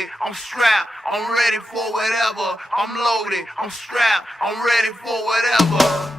loaded, I'm strapped, I'm ready for whatever. I'm loaded, I'm strapped, I'm ready for whatever.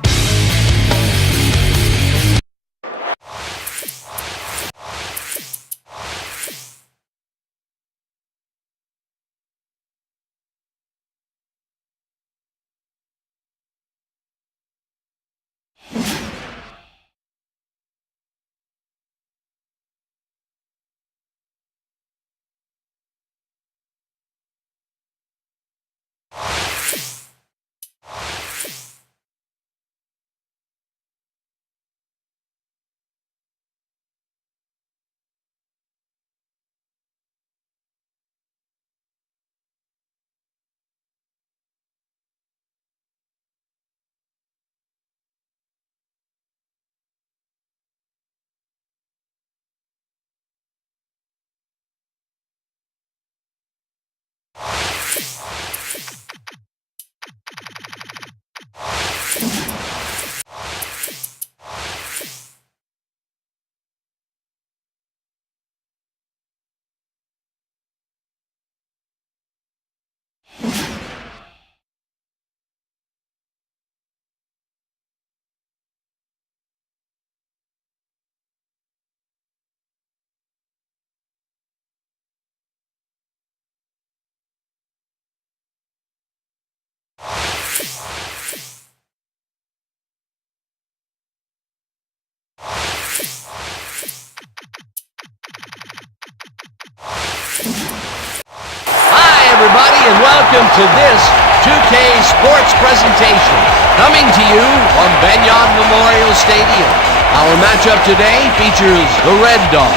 Everybody, and welcome to this 2K Sports presentation, coming to you from Benyon Memorial Stadium. Our matchup today features the Red Dogs.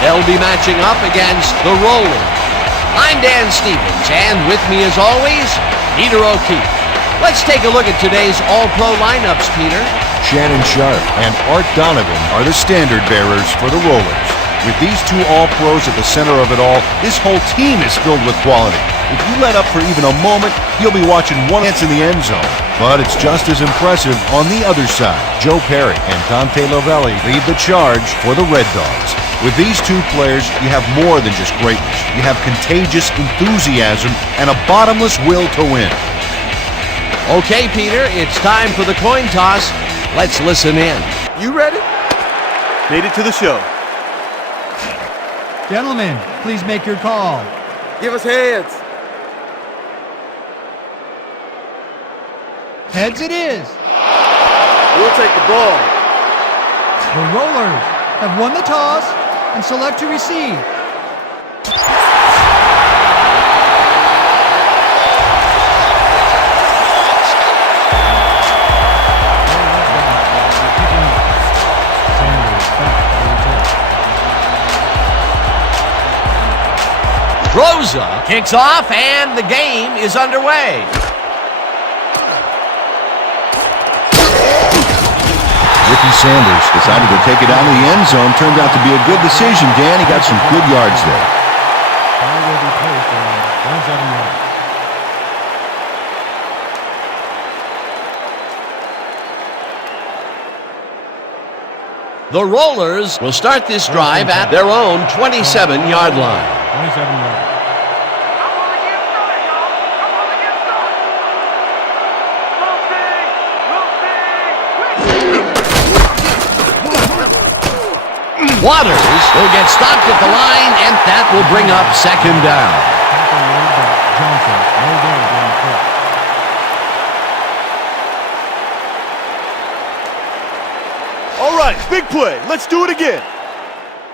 They'll be matching up against the Rollers. I'm Dan Stevens, and with me as always, Peter O'Keefe. Let's take a look at today's All-Pro lineups, Peter. Shannon Sharp and Art Donovan are the standard bearers for the Rollers. With these two All-Pros at the center of it all, this whole team is filled with quality. If you let up for even a moment, you'll be watching one chance in the end zone. But it's just as impressive on the other side. Joe Perry and Dante Lavelli lead the charge for the Red Dogs. With these two players, you have more than just greatness. You have contagious enthusiasm and a bottomless will to win. Okay, Peter, it's time for the coin toss. Let's listen in. You ready? Made it to the show. Gentlemen, please make your call. Give us heads. Heads it is. We'll take the ball. The Rollers have won the toss and select to receive. Rosa kicks off, and the game is underway. Ricky Sanders decided to take it out of the end zone. Turned out to be a good decision, Dan. He got some good yards there. Ball will be placed around 1 yards. The Rollers will start this drive at their own 27-yard line. 27 yards. Waters will get stopped at the line, and that will bring up second down. All right, big play. Let's do it again.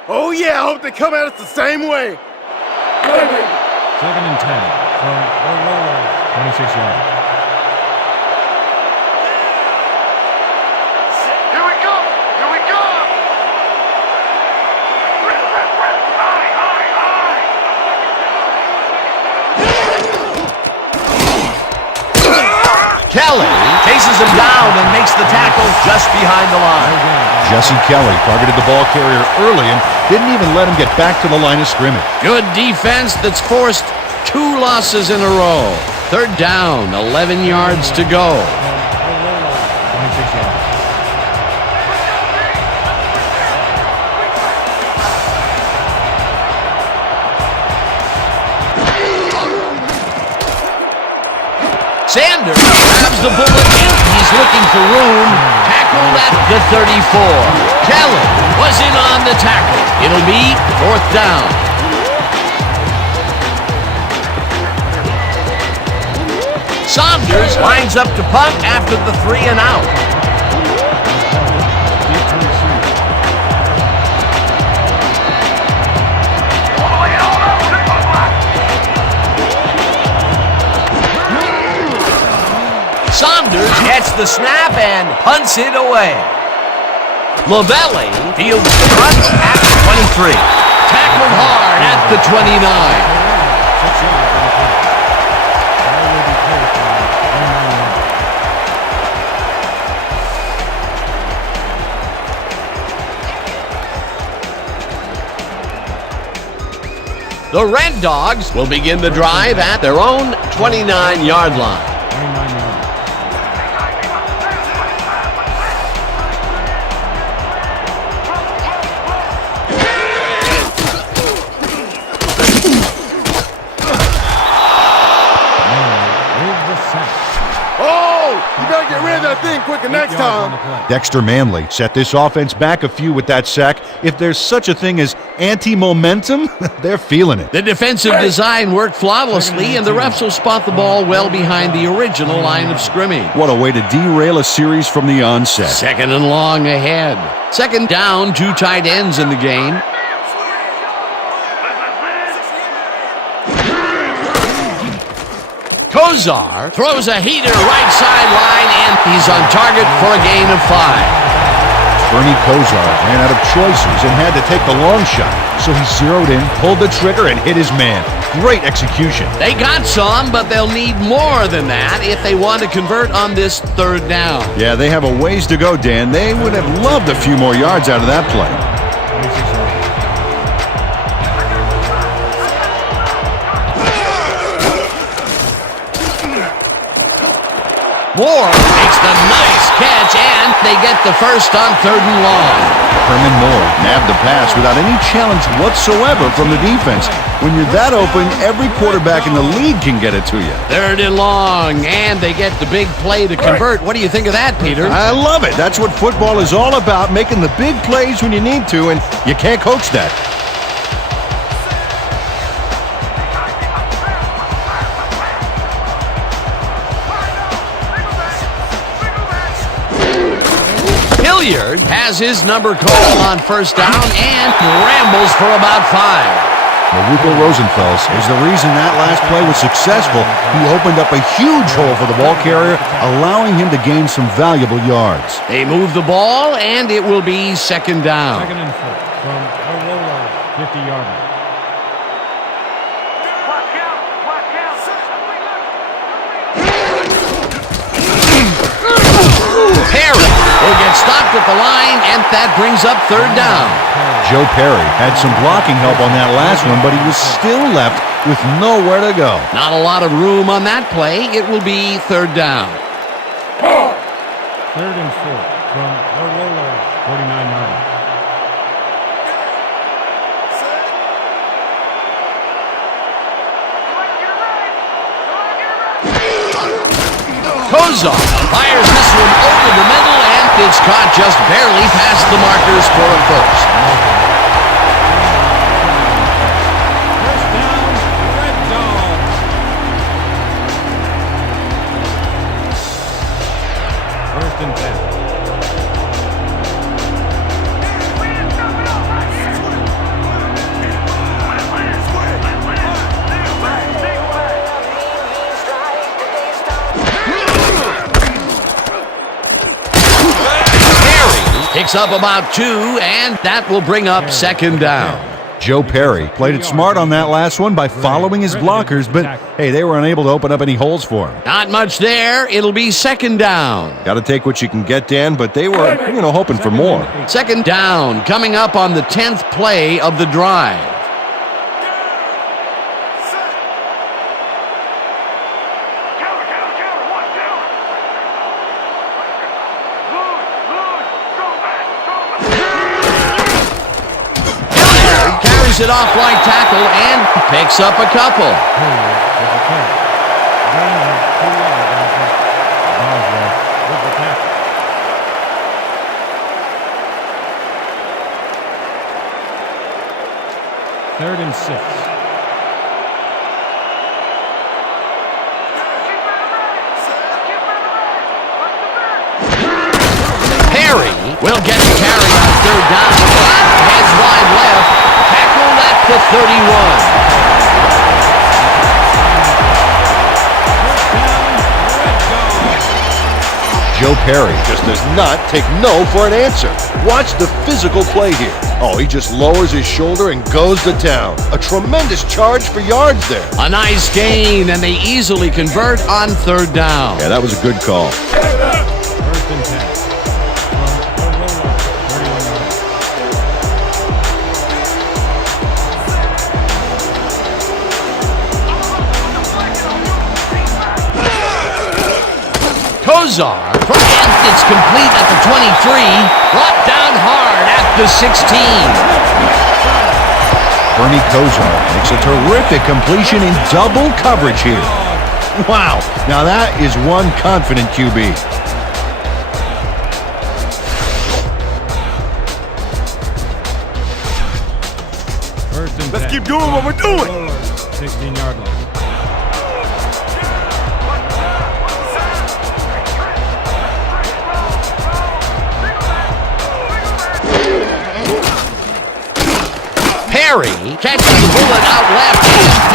Oh yeah, I hope they come at us the same way. 2nd and 10 from the Rollers, 26 yards. Kelly chases him down and makes the tackle just behind the line. Jesse Kelly targeted the ball carrier early and didn't even let him get back to the line of scrimmage. Good defense that's forced 2 losses in a row. 3rd down, 11 yards to go. 26 yards. Sanders grabs the bullet in. He's looking for room. Tackled at the 34. Kelly was in on the tackle. It'll be 4th down. Saunders lines up to punt after the 3 and out. Saunders gets the snap and punts it away. Lavelli fields the punt at the 23. Tackled hard at the 29. The Red Dogs will begin the drive at their own 29-yard line. You better get rid of that thing quicker next time. Dexter Manley set this offense back a few with that sack. If there's such a thing as anti-momentum, they're feeling it. The defensive design worked flawlessly, and the refs will spot the ball well behind the original line of scrimmage. What a way to derail a series from the onset. 2nd and long ahead. 2nd down, 2 tight ends in the game. Kozar throws a heater right sideline, and he's on target for a gain of 5. Bernie Kozar ran out of choices and had to take the long shot. So he zeroed in, pulled the trigger, and hit his man. Great execution. They got some, but they'll need more than that if they want to convert on this 3rd down. Yeah, they have a ways to go, Dan. They would have loved a few more yards out of that play. Moore makes the nice catch, and they get the first on 3rd and long. Herman Moore nabbed the pass without any challenge whatsoever from the defense. When you're that open, every quarterback in the league can get it to you. 3rd and long, and they get the big play to convert. What do you think of that, Peter? I love it. That's what football is all about, making the big plays when you need to, and you can't coach that. Hilliard has his number called on 1st down and rambles for about 5. Maruko Rosenfels is the reason that last play was successful. He opened up a huge hole for the ball carrier, allowing him to gain some valuable yards. They move the ball, and it will be 2nd down. 2nd and 4 from Aurora, 50-yard line. Perry will get stopped at the line, and that brings up 3rd down. Joe Perry had some blocking help on that last one, but he was still left with nowhere to go. Not a lot of room on that play. It will be 3rd down. 3rd and 4 from Aurora, 49-yard line. Kozar fires this one over the middle, and it's caught just barely past the markers for a first. First down, Red Dogs. 1st and 10. Picks up about 2, and that will bring up 2nd down. Joe Perry played it smart on that last one by following his blockers, but hey, they were unable to open up any holes for him. Not much there. It'll be 2nd down. Got to take what you can get, Dan, but they were, hoping for more. 2nd down, coming up on the 10th play of the drive. It off right tackle and picks up a couple. 3rd and 6. Perry will get the carry on 3rd down. Heads wide left. Tackled at the 31. Joe Perry just does not take no for an answer. Watch the physical play here. Oh, he just lowers his shoulder and goes to town. A tremendous charge for yards there. A nice gain, and they easily convert on 3rd down. Yeah, that was a good call. 1st and 10. From the Rollers, 31 yards. Kozar from Kent, it's complete at the 23, brought down hard at the 16. Bernie Kozar makes a terrific completion in double coverage here. Wow, now that is one confident QB. Let's keep doing what we're doing. 16-yard line. Perry catches the bullet out left,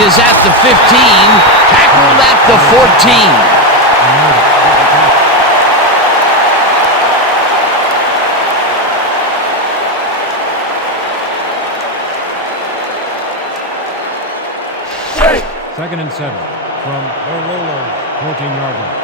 is at the 15, tackled at the 14. Second and 7 from the Rollers, 14-yard line.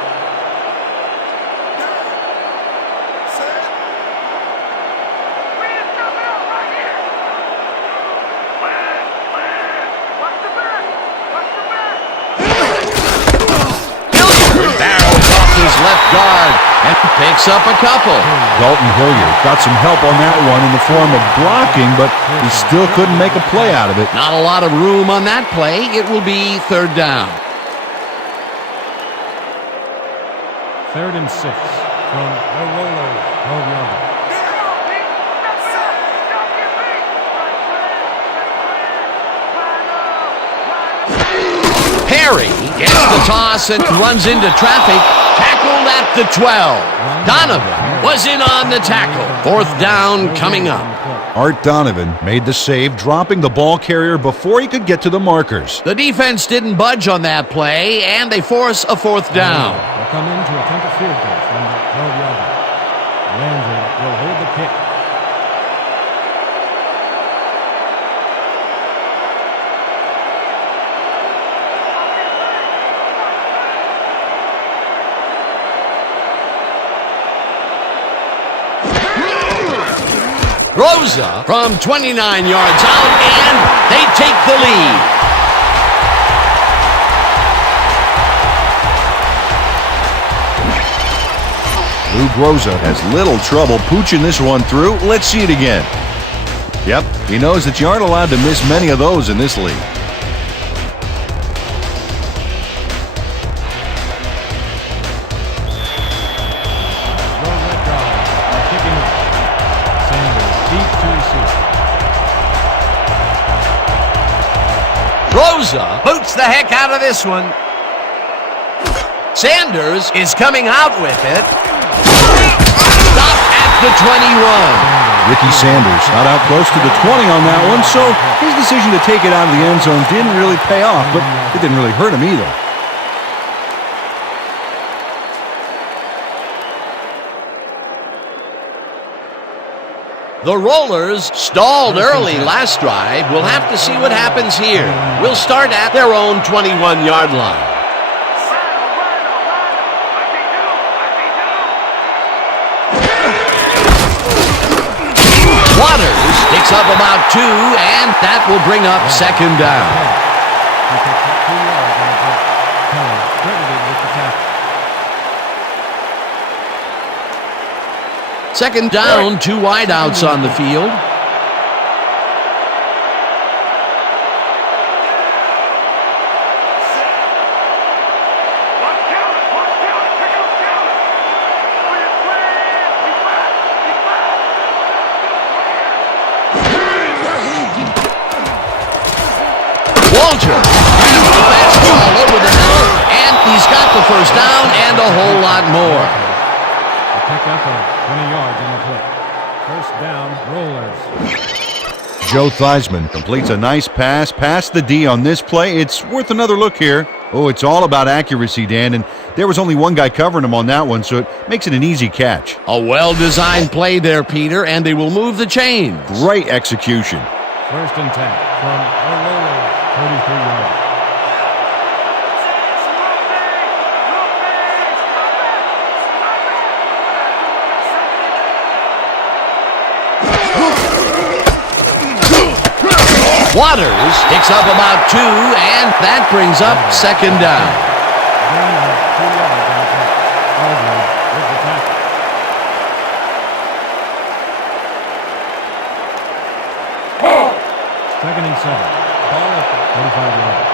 Barrels off his left guard and picks up a couple. Dalton Hilliard got some help on that one in the form of blocking, but he still couldn't make a play out of it. Not a lot of room on that play. It will be 3rd down. 3rd and 6 from the Rollers, 12-yard line. Perry gets the toss and runs into traffic, tackled at the 12. Donovan was in on the tackle. 4th down coming up. Art Donovan made the save, dropping the ball carrier before he could get to the markers. The defense didn't budge on that play, and they force a 4th down. They'll come in to attempt a field goal from the 12-yard line. Landry will hold the kick. Rosa from 29 yards out, and they take the lead. Lou Groza has little trouble pooching this one through. Let's see it again. Yep, he knows that you aren't allowed to miss many of those in this league. Rosa boots the heck out of this one. Sanders is coming out with it. Stop at the 21. Ricky Sanders not out close to the 20 on that one, so his decision to take it out of the end zone didn't really pay off, but it didn't really hurt him either. The Rollers stalled early last drive. We'll have to see what happens here. We'll start at their own 21-yard line. Waters picks up about 2, and that will bring up 2nd down. Second down, 2 wideouts on the field. Walter used the fastball over the middle, and he's got the first down and a whole lot more. A pickup of 20 yards on the play. First down, Rollers. Joe Theismann completes a nice pass past the D on this play. It's worth another look here. Oh, it's all about accuracy, Dan, and there was only one guy covering him on that one, so it makes it an easy catch. A well-designed play there, Peter, and they will move the chains. Great execution. First and 10 from the Rollers, 33 yards. Waters picks up about 2, and that brings up second down. Gain of 2 yards on the play. Aldridge with the tackle. Second and 7. Ball at the 45 yards.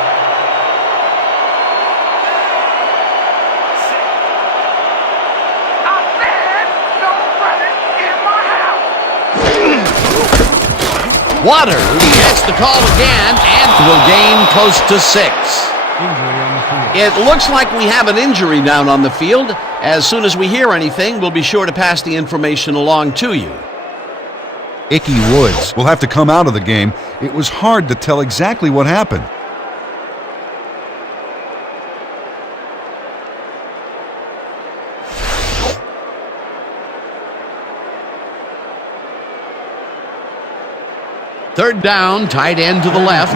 I said, no running in my house. Waters gets the call again and will gain close to 6. Injury on the field. It looks like we have an injury down on the field. As soon as we hear anything, we'll be sure to pass the information along to you. Icky Woods will have to come out of the game. It was hard to tell exactly what happened. Third down, tight end to the left.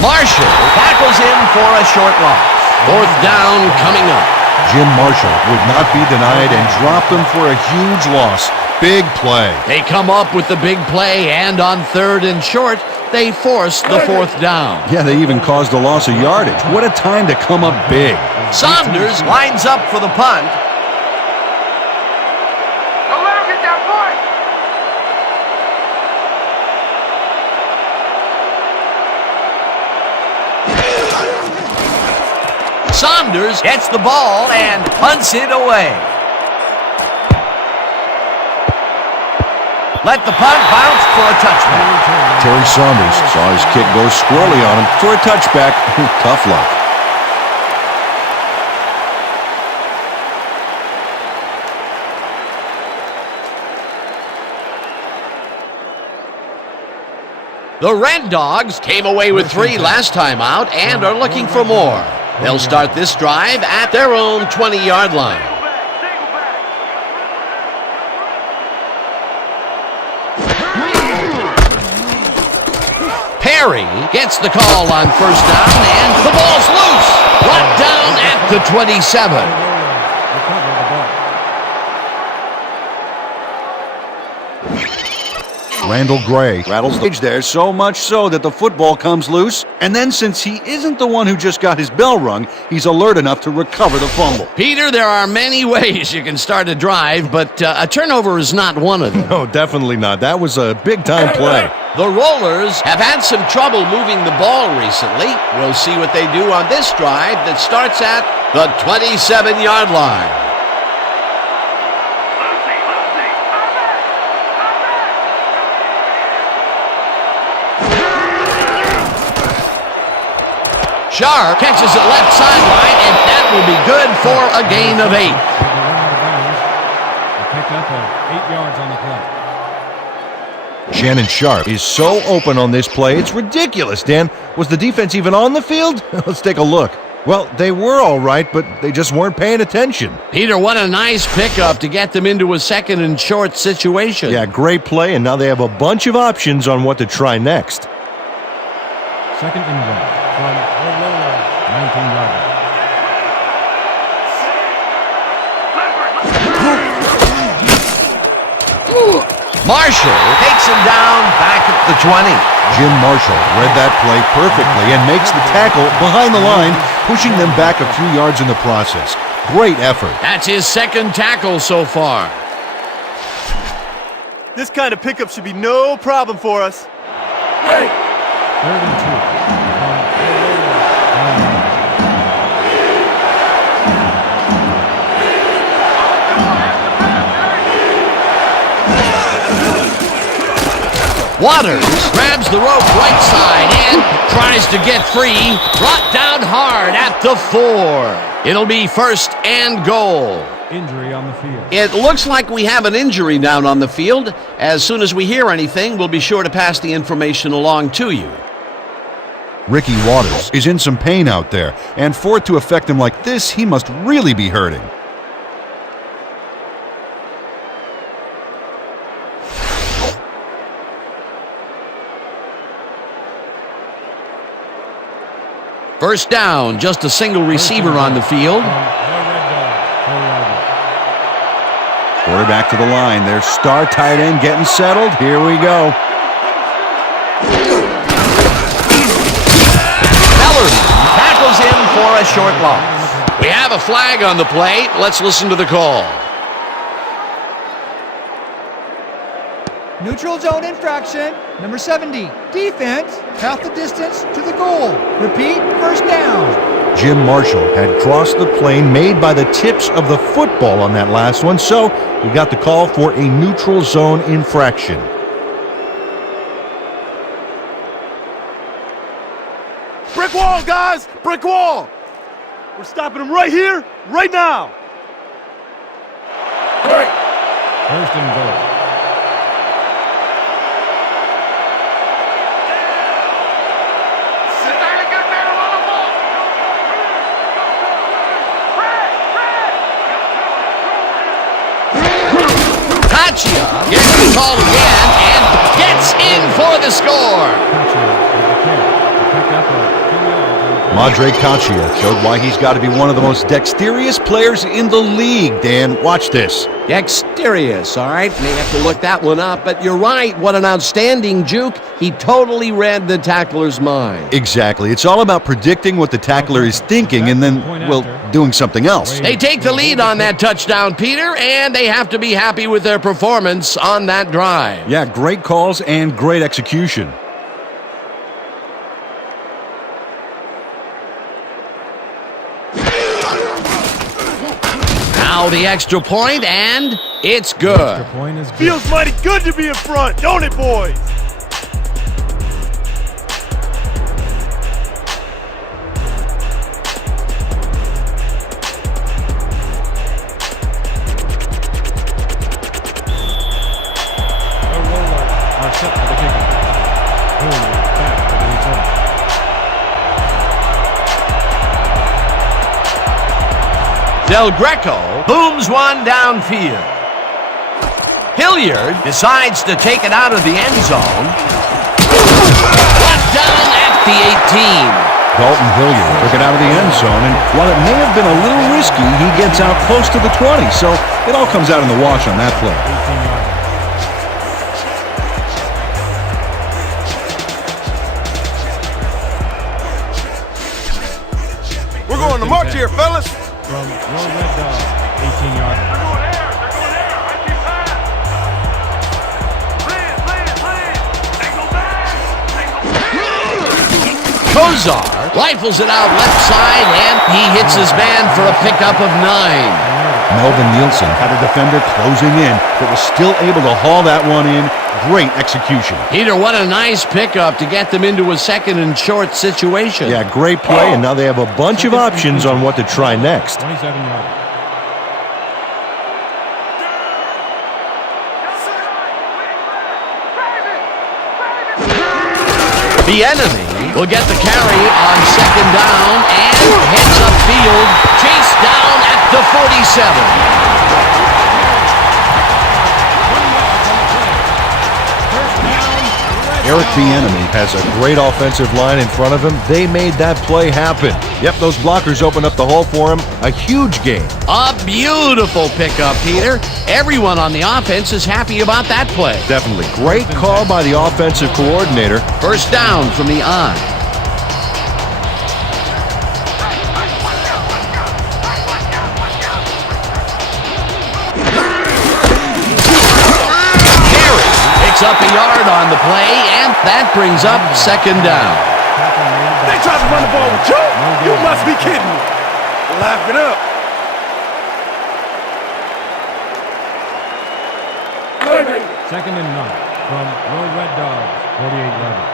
Marshall tackles him for a short loss. Fourth down coming up. Jim Marshall would not be denied and dropped him for a huge loss. Big play. They come up with the big play, and on third and short, they force the fourth down. Yeah, they even caused a loss of yardage. What a time to come up big. Saunders lines up for the punt. Don't let him get that point. Saunders gets the ball and punts it away. Let the punt bounce for a touchback. Terry Saunders saw his kick go squirrely on him for a touchback. Tough luck. The Red Dogs came away with 3 last time out and are looking for more. They'll start this drive at their own 20-yard line. Perry gets the call on first down, and the ball's loose. Brought down at the 27. Recover the ball. Randall Gray rattles the cage there, so much so that the football comes loose. And then since he isn't the one who just got his bell rung, he's alert enough to recover the fumble. Peter, there are many ways you can start a drive, but a turnover is not one of them. No, definitely not. That was a big-time play. The Rollers have had some trouble moving the ball recently. We'll see what they do on this drive that starts at the 27-yard line. Sharp catches it left sideline, and that will be good for a gain of 8. A pickup of 8 yards on the play. Shannon Sharp is so open on this play, it's ridiculous, Dan. Was the defense even on the field? Let's take a look. Well, they were all right, but they just weren't paying attention. Peter, what a nice pickup to get them into a second and short situation. Yeah, great play, and now they have a bunch of options on what to try next. Second and 1 from the Rollers, 19-yard line. Marshall takes him down back at the 20. Jim Marshall read that play perfectly and makes the tackle behind the line, pushing them back a few yards in the process. Great effort. That's his second tackle so far. This kind of pickup should be no problem for us. Third and 2 from the Rollers, 9-yard line. Waters grabs the rope right side and tries to get free. Brought down hard at the 4. It'll be 1st and goal. Injury on the field. It looks like we have an injury down on the field. As soon as we hear anything, we'll be sure to pass the information along to you. Ricky Waters is in some pain out there, and for it to affect him like this, he must really be hurting. First down, just a single receiver on the field. Quarterback to the line. There's star tight end getting settled. Here we go. Bellerman tackles him for a short loss. We have a flag on the play. Let's listen to the call. Neutral zone infraction. Number 70. Defense. Half the distance to the goal. Repeat. First down. Jim Marshall had crossed the plane made by the tips of the football on that last one, so he got the call for a neutral zone infraction. Brick wall, guys! Brick wall! We're stopping him right here, right now! First and goal. Gets the call again and gets in for the score. Madre Caccia showed why he's got to be one of the most dexterous players in the league, Dan. Watch this. Dexterous, all right. May have to look that one up, but you're right. What an outstanding juke. He totally read the tackler's mind. Exactly. It's all about predicting what the tackler is thinking and then, well, doing something else. They take the lead on that touchdown, Peter, and they have to be happy with their performance on that drive. Yeah, great calls and great execution. Now the extra point, and it's good. Extra point is good. Feels mighty good to be in front, don't it, boys? The Rollers are set for the kickoff. Hilliard back to the return. Del Greco booms one downfield. Hilliard decides to take it out of the end zone. Brought down at the 18. Dalton Hilliard took it out of the end zone, and while it may have been a little risky, he gets out close to the 20, so it all comes out in the wash on that play. 18 yards. We're going to march here, fellas. From your Red Dog, 18-yarder. Kozar rifles it out left side, and he hits his man for a pickup of 9. Melvin Nielsen had a defender closing in, but was still able to haul that one in. Great execution. Peter, what a nice pickup to get them into a second and short situation. Yeah, great play, and now they have a bunch of options on what to try next. 27-yarder. The enemy will get the carry on second down and heads upfield, chased down at the 47. Eric Bieniemy has a great offensive line in front of him. They made that play happen. Yep, those blockers opened up the hole for him. A huge game. A beautiful pickup, Peter. Everyone on the offense is happy about that play. Definitely. Great call by the offensive coordinator. First down from the I. Up a yard on the play, and that brings up second down. They tried to run the ball with you? You must be kidding me. Laugh it up. Second and 9. from Low Red Dogs, 48-yard.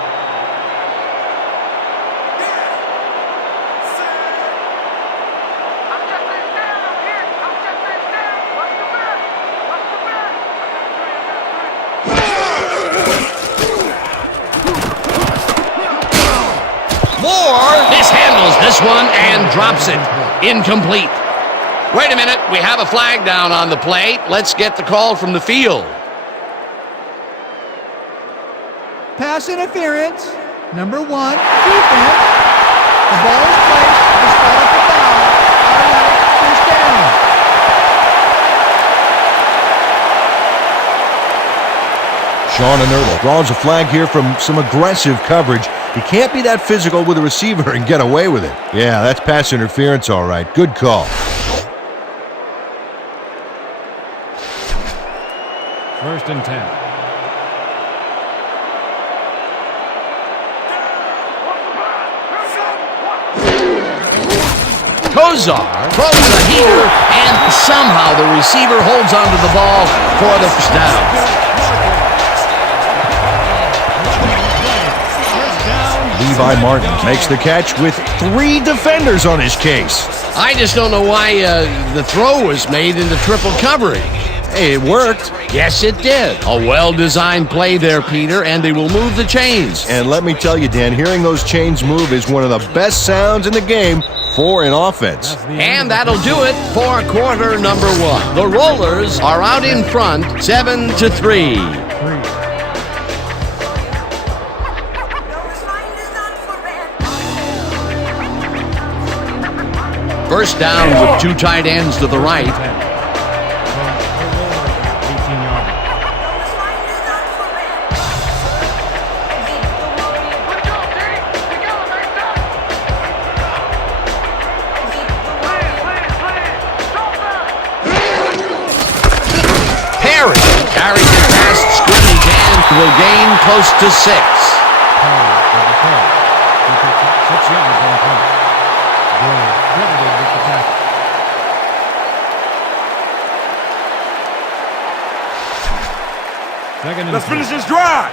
Mishandles this one and drops it. Incomplete. Wait a minute, we have a flag down on the plate. Let's get the call from the field. Pass interference. Number 1, defense. The ball is placed at the spot of the foul. Automatic first down. Sean Inertle draws a flag here from some aggressive coverage. He can't be that physical with a receiver and get away with it. Yeah, that's pass interference, all right. Good call. First and 10. Kozar throws a heater, and somehow the receiver holds onto the ball for the first down. Levi Martin makes the catch with 3 defenders on his case. I just don't know why the throw was made into triple coverage. Hey, it worked. Yes, it did. A well-designed play there, Peter, and they will move the chains. And let me tell you, Dan, hearing those chains move is one of the best sounds in the game for an offense. And that'll do it for quarter number 1. The Rollers are out in front, 7-3. First down with 2 tight ends to the right. Perry carries it past scrimmage and will gain close to 6. 6 yards on the play. Credited with the tackle. Second and Let's 2. finish this drive.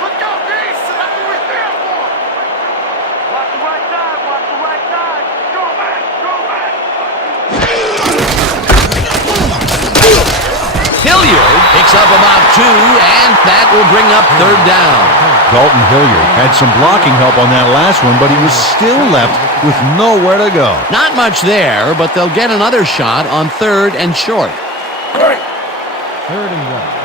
Look out, D! That's what we stand for! Watch the right side, watch the right side! Go back, go back! Hilliard picks up about 2, and that will bring up third down. Dalton Hilliard had some blocking help on that last one, but he was still left with nowhere to go. Not much there, but they'll get another shot on third and short. Third and 1.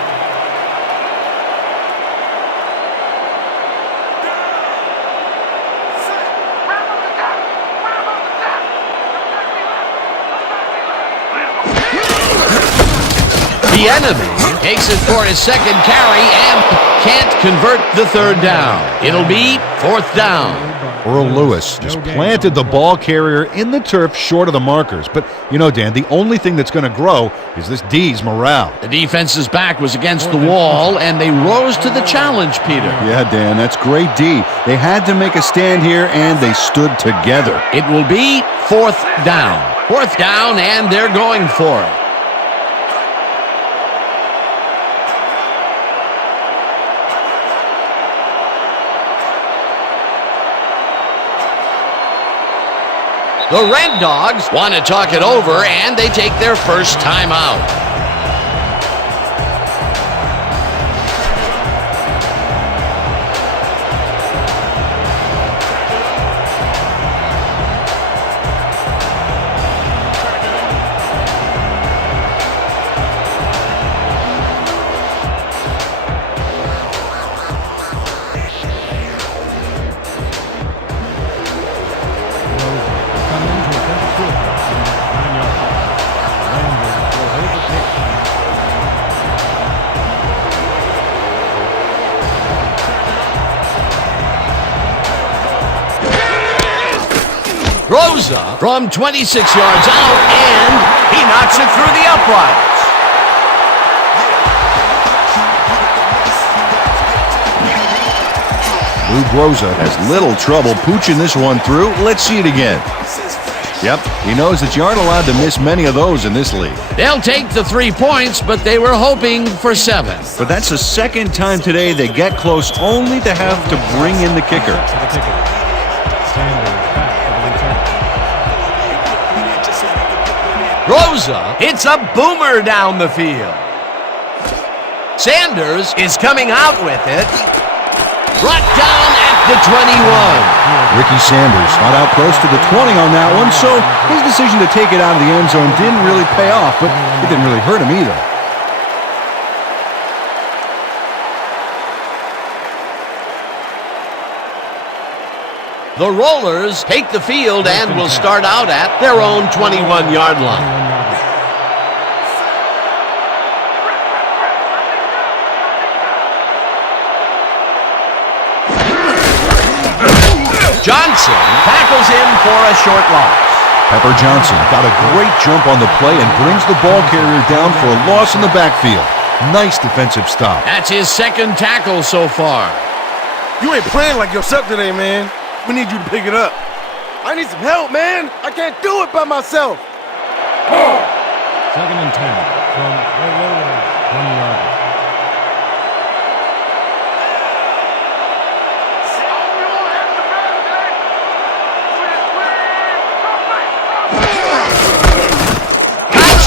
The enemy takes it for his second carry and can't convert the third down. It'll be fourth down. Earl Lewis just planted the ball carrier in the turf short of the markers. But, you know, Dan, the only thing that's going to grow is this D's morale. The defense's back was against the wall, and they rose to the challenge, Peter. Yeah, Dan, that's great D. They had to make a stand here, and they stood together. It will be fourth down. Fourth down, and they're going for it. The Red Dogs want to talk it over, and they take their first time out. Rosa from 26 yards out, and he knocks it through the uprights. Lou Groza has little trouble pooching this one through. Let's see it again. Yep, he knows that you aren't allowed to miss many of those in this league. They'll take the 3 points, but they were hoping for 7. But that's the second time today they get close only to have to bring in the kicker. Rosa hits a boomer down the field. Sanders is coming out with it. Brought down at the 21. Ricky Sanders not out close to the 20 on that one, so his decision to take it out of the end zone didn't really pay off, but it didn't really hurt him either. The Rollers take the field and will start out at their own 21-yard line. Johnson tackles him for a short loss. Pepper Johnson got a great jump on the play and brings the ball carrier down for a loss in the backfield. Nice defensive stop. That's his second tackle so far. You ain't playing like yourself today, man. We need you to pick it up. I need some help, man. I can't do it by myself. 2nd and 10 from the Rollers 20-yard line.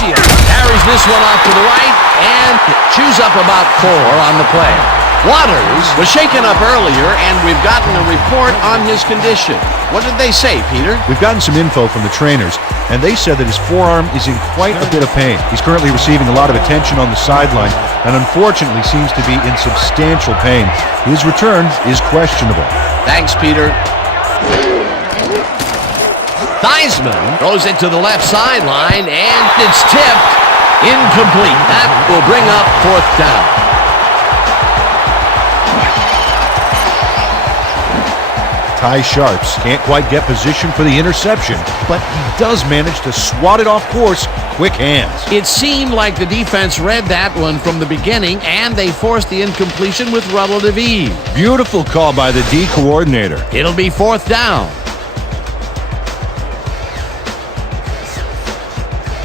Carries this one off to the right and chews up about 4 on the play. Waters was shaken up earlier, and we've gotten a report on his condition. What did they say, Peter? We've gotten some info from the trainers, and they said that his forearm is in quite a bit of pain. He's currently receiving a lot of attention on the sideline, and unfortunately seems to be in substantial pain. His return is questionable. Thanks, Peter. Theismann throws it to the left sideline, and it's tipped. Incomplete. That will bring up 4th down. Ty Sharps can't quite get position for the interception, but he does manage to swat it off course. Quick hands. It seemed like the defense read that one from the beginning, and they forced the incompletion with relative ease. Beautiful call by the D coordinator. It'll be 4th down.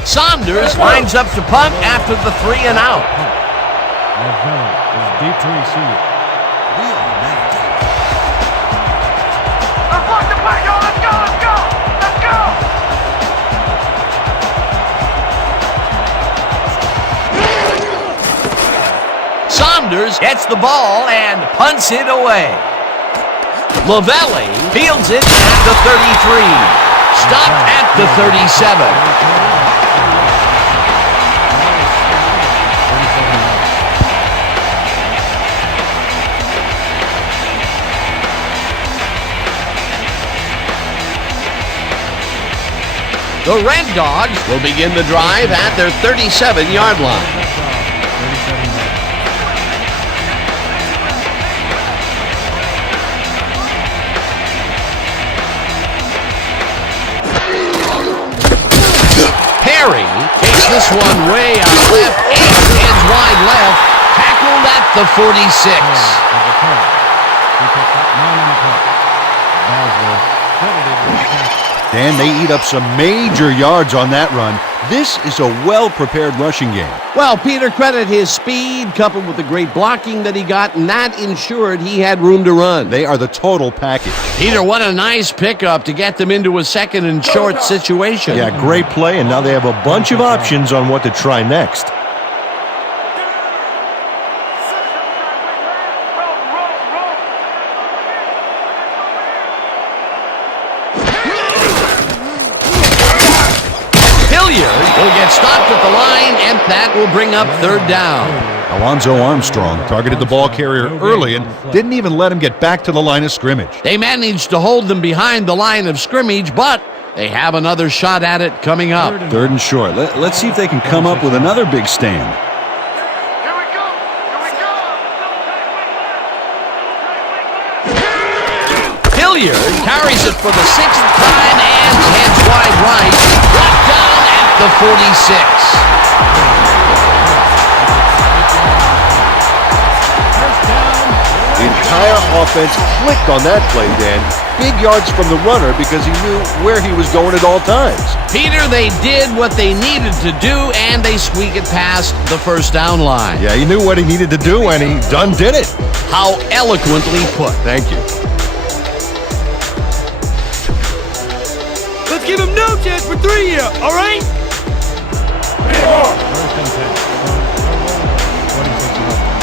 Saunders lines up to punt after the 3 and out. Lavelle is deep to receive. Let's lock the play, yo. Let's go, let's go, let's go. Saunders gets the ball and punts it away. Lavelle fields it at the 33. Stopped at the 37. The Red Dogs will begin the drive at their 37-yard line. Perry takes this one way out left and ends wide left, tackled at the 46. Dan, they eat up some major yards on that run. This is a well-prepared rushing game. Well, Peter, credit his speed coupled with the great blocking that he got, and that ensured he had room to run. They are the total package. Peter, what a nice pickup to get them into a 2nd and short situation. Yeah, great play, and now they have a bunch of options on what to try next. Will get stopped at the line, and that will bring up 3rd down. Alonzo Armstrong targeted the ball carrier early and didn't even let him get back to the line of scrimmage. They managed to hold them behind the line of scrimmage, but they have another shot at it coming up. 3rd and short. Let's see if they can come up with another big stand. Here we go, here we go. Hilliard carries it for the 6th time and heads wide right. Brought down at the 46. The entire offense clicked on that play, Dan. big yards from the runner because he knew where he was going at all times. Peter, they did what they needed to do, and they squeak it past the first down line. Yeah, he knew what he needed to do, and he done did it. How eloquently put. Thank you. Let's give him no chance for 3 here, all right? First and 10 from the 26-yard line.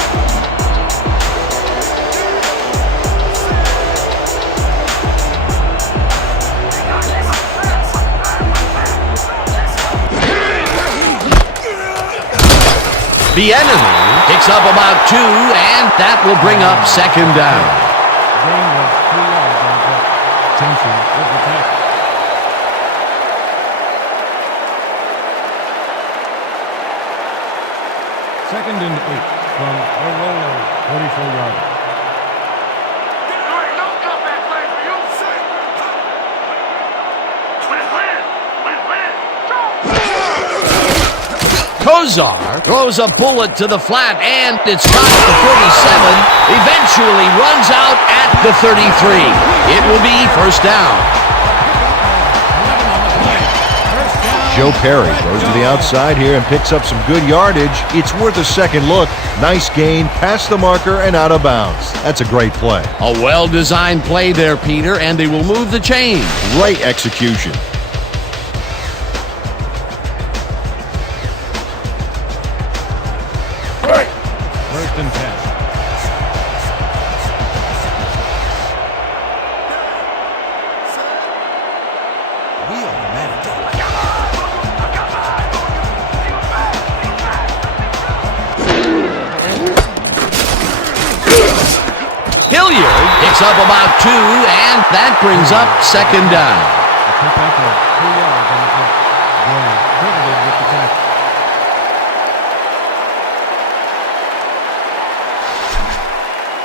The enemy picks up about 2, and that will bring up second down. Gain of 3 yards on the play. Attention with the tackle. Second and 8 from Orlolo, 44-yard line. There ain't no comeback play for you. Win. Kozar throws a bullet to the flat, and it's caught at the 47. Eventually runs out at the 33. It will be first down. Joe Perry goes to the outside here and picks up some good yardage. It's worth a second look. Nice gain, past the marker and out of bounds. That's a great play. A well-designed play there, Peter, and they will move the chains. Great execution. First and 10. Hilliard picks up about 2, and that brings up second down. A pickup of 2 yards on the play. Gray credited with the tackle.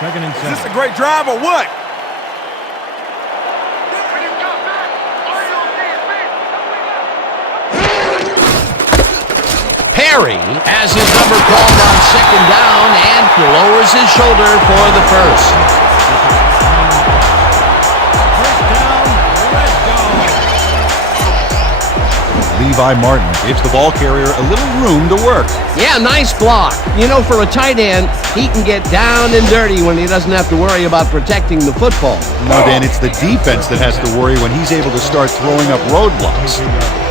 Second and 7. Is this a great drive or what? When you come back, all you see is me. Perry has his number called on second down and lowers his shoulder for the first. First down, Red Dog. Levi Martin gives the ball carrier a little room to work. Yeah, nice block. You know, for a tight end, he can get down and dirty when he doesn't have to worry about protecting the football. No, Dan, it's the defense that has to worry when he's able to start throwing up roadblocks. 22 yards.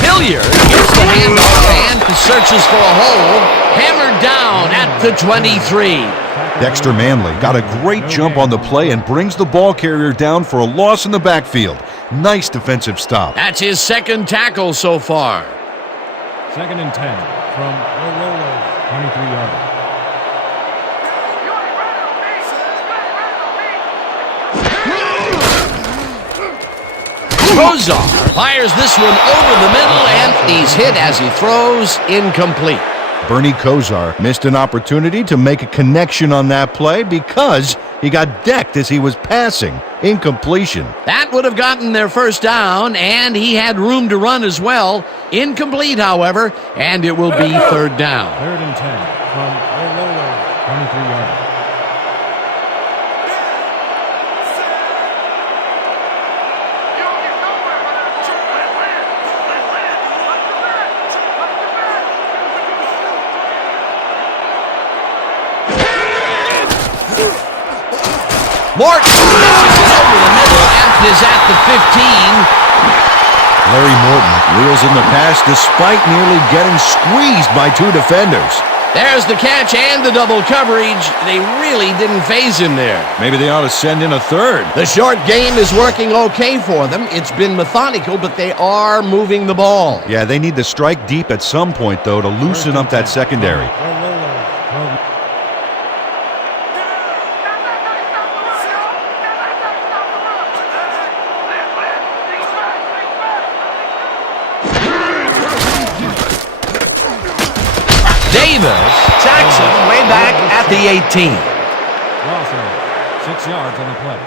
Hilliard gets the handoff and searches for a hole. Hammered down at the 23. Dexter Manley got a great jump on the play and brings the ball carrier down for a loss in the backfield. Nice defensive stop. That's his second tackle so far. Second and 10 from Orlolo, 23-yard line. You ain't running on me. Kozar fires this one over the middle, and he's hit as he throws, incomplete. Bernie Kozar missed an opportunity to make a connection on that play because he got decked as he was passing. Incompletion. That would have gotten their first down, and he had room to run as well. Incomplete, however, and it will be third down. Third and 10 from Orlolo, 23-yard line. You don't get nowhere with that. Morton misses it over the middle and is at the 15. Larry Morton reels in the pass despite nearly getting squeezed by 2 defenders. There's the catch and the double coverage. They really didn't phase him there. Maybe they ought to send in a third. The short game is working okay for them. It's been methodical, but they are moving the ball. Yeah, they need to strike deep at some point, though, to loosen up that secondary. Orlolo, Davis sacks him way back at the 18. Lawson, 6 yards on the play.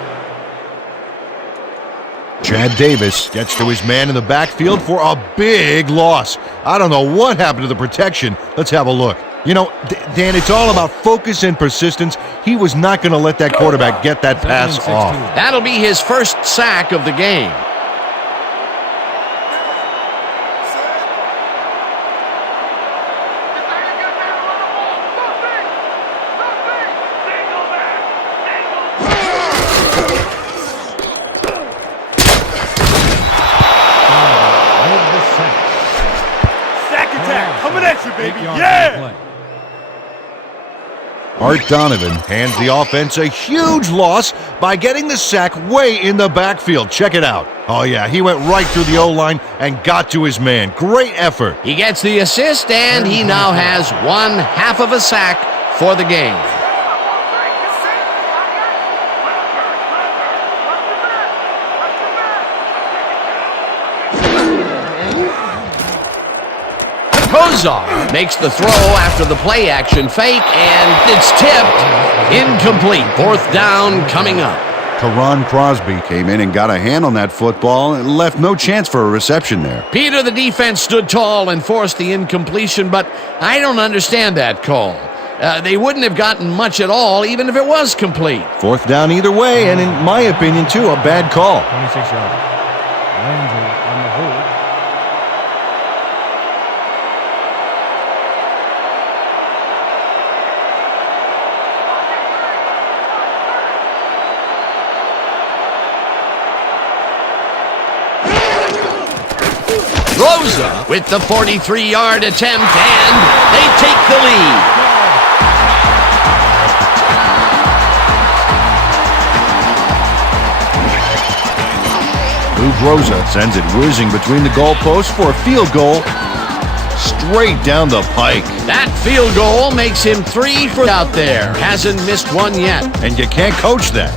Chad Davis gets to his man in the backfield for a big loss. I don't know what happened to the protection. Let's have a look. You know, Dan, it's all about focus and persistence. He was not going to let that quarterback get that pass off. That'll be his first sack of the game. Coming at you, baby. Yeah! Art Donovan hands the offense a huge loss by getting the sack way in the backfield. Check it out. Oh, yeah, he went right through the O-line and got to his man. Great effort. He gets the assist, and he now has 1/2 of a sack for the game. Kozar makes the throw after the play-action fake, and it's tipped. Incomplete. 4th down coming up. Teron Crosby came in and got a hand on that football and left no chance for a reception there. Peter, the defense stood tall and forced the incompletion, but I don't understand that call. They wouldn't have gotten much at all, even if it was complete. 4th down either way, and in my opinion, too, a bad call. 26 yards. Landry on the hold. Rosa with the 43-yard attempt, and they take the lead. Luke Rosa sends it whizzing between the goalposts for a field goal straight down the pike. That field goal makes him 3 for out there. Hasn't missed one yet. And you can't coach that.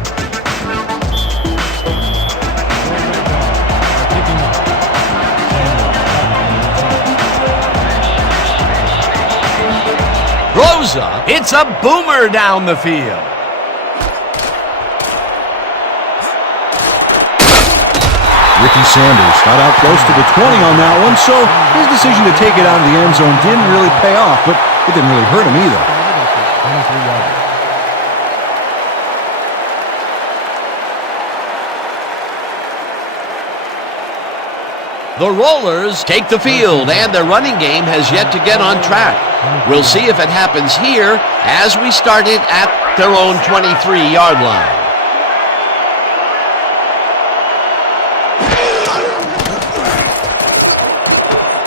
Rosa, it's a boomer down the field. Ricky Sanders got out close to the 20 on that one, so his decision to take it out of the end zone didn't really pay off, but it didn't really hurt him either. 23 yards. The Rollers take the field, and their running game has yet to get on track. We'll see if it happens here as we start it at their own 23-yard line.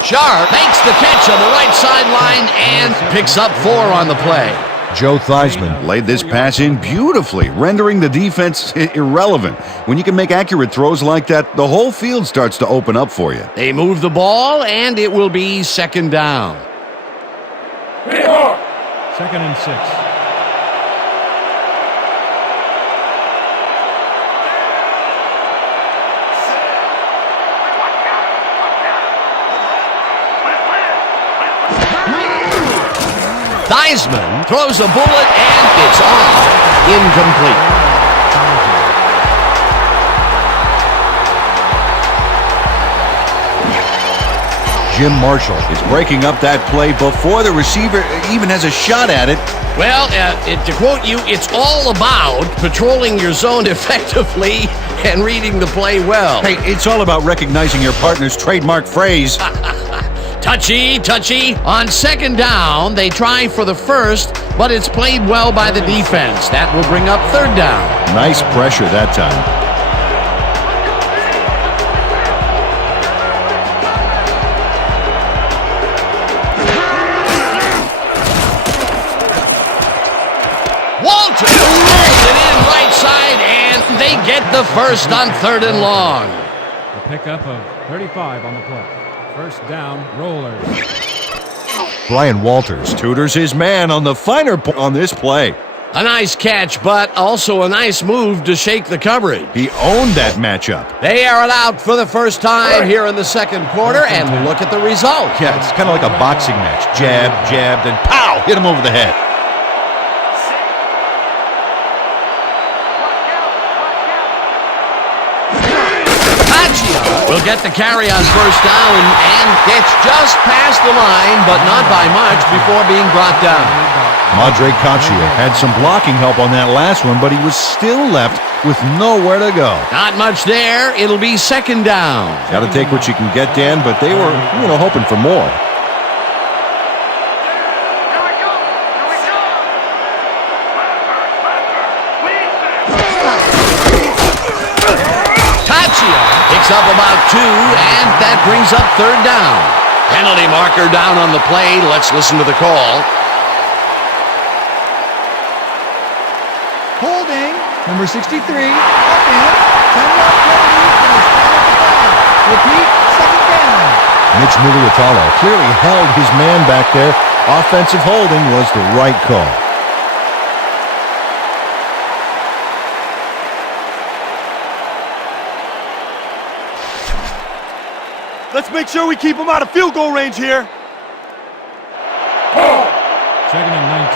Sharp makes the catch on the right sideline and picks up 4 on the play. Joe Theismann laid this pass in beautifully, rendering the defense irrelevant. When you can make accurate throws like that, the whole field starts to open up for you. They move the ball, and it will be 2nd down. 2nd and 6. Theismann throws a bullet, and it's off. Incomplete. Jim Marshall is breaking up that play before the receiver even has a shot at it. Well, to quote you, it's all about patrolling your zone effectively and reading the play well. Hey, it's all about recognizing your partner's trademark phrase. Touchy. On 2nd down, they try for the first, but it's played well by the defense. That will bring up 3rd down. Nice pressure that time. Walter rolls it in right side, and they get the first on 3rd and long. A pickup of 35 on the play. 1st down, Rollers. Brian Walters tutors his man on the finer point on this play. A nice catch, but also a nice move to shake the coverage. He owned that matchup. They are out for the first time here in the 2nd quarter, and look at the result. Yeah, it's kind of like a boxing match. Jab, then pow, hit him over the head. Tachia will get the carry on first down and gets just past the line, but not by much before being brought down. Madre Caccia had some blocking help on that last one, but he was still left with nowhere to go. Not much there. It'll be second down. Got to take what you can get, Dan, but they were, hoping for more. Here we go. Here we go. Tachia picks up about 2, and that brings up third down. Penalty marker down on the play. Let's listen to the call. Holding, number 63, up in, 10-yard penalty for the spot at the 5. Repeat, second down. Mitch Muliatalo clearly held his man back there. Offensive holding was the right call. Let's make sure we keep him out of field goal range here. Second and 19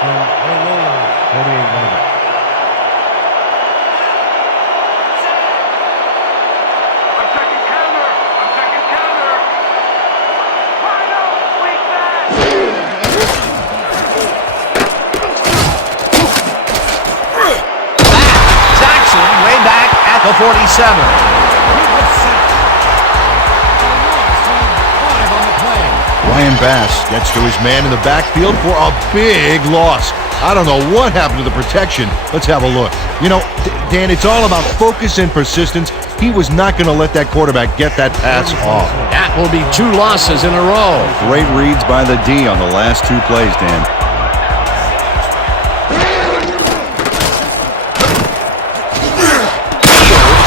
from the Rollers, 48-yard. I'm checking counter. I'm checking counter. Wide out. Weak back. Jackson way back at the 47. Ryan Bass gets to his man in the backfield for a big loss. I don't know what happened to the protection. Let's have a look. Dan, it's all about focus and persistence. He was not going to let that quarterback get that pass off. That will be 2 losses in a row. Great reads by the D on the last 2 plays, Dan.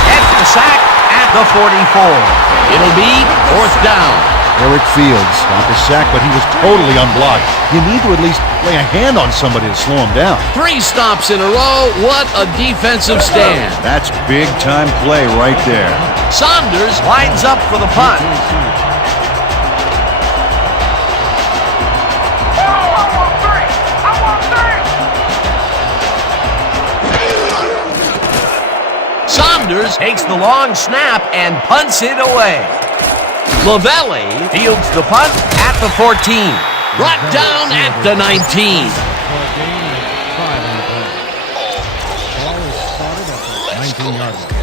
Gets the sack at the 44. It'll be fourth down. Eric Fields got the sack, but he was totally unblocked. You need to at least lay a hand on somebody to slow him down. 3 stops in a row. What a defensive stand. That's big-time play right there. Saunders lines up for the punt. Oh, I want 3. I want 3. Saunders takes the long snap and punts it away. Lavelli fields the punt at the 14. Brought down at the 19. For a gain of 5 on the play. Ball is spotted at the 19-yard line.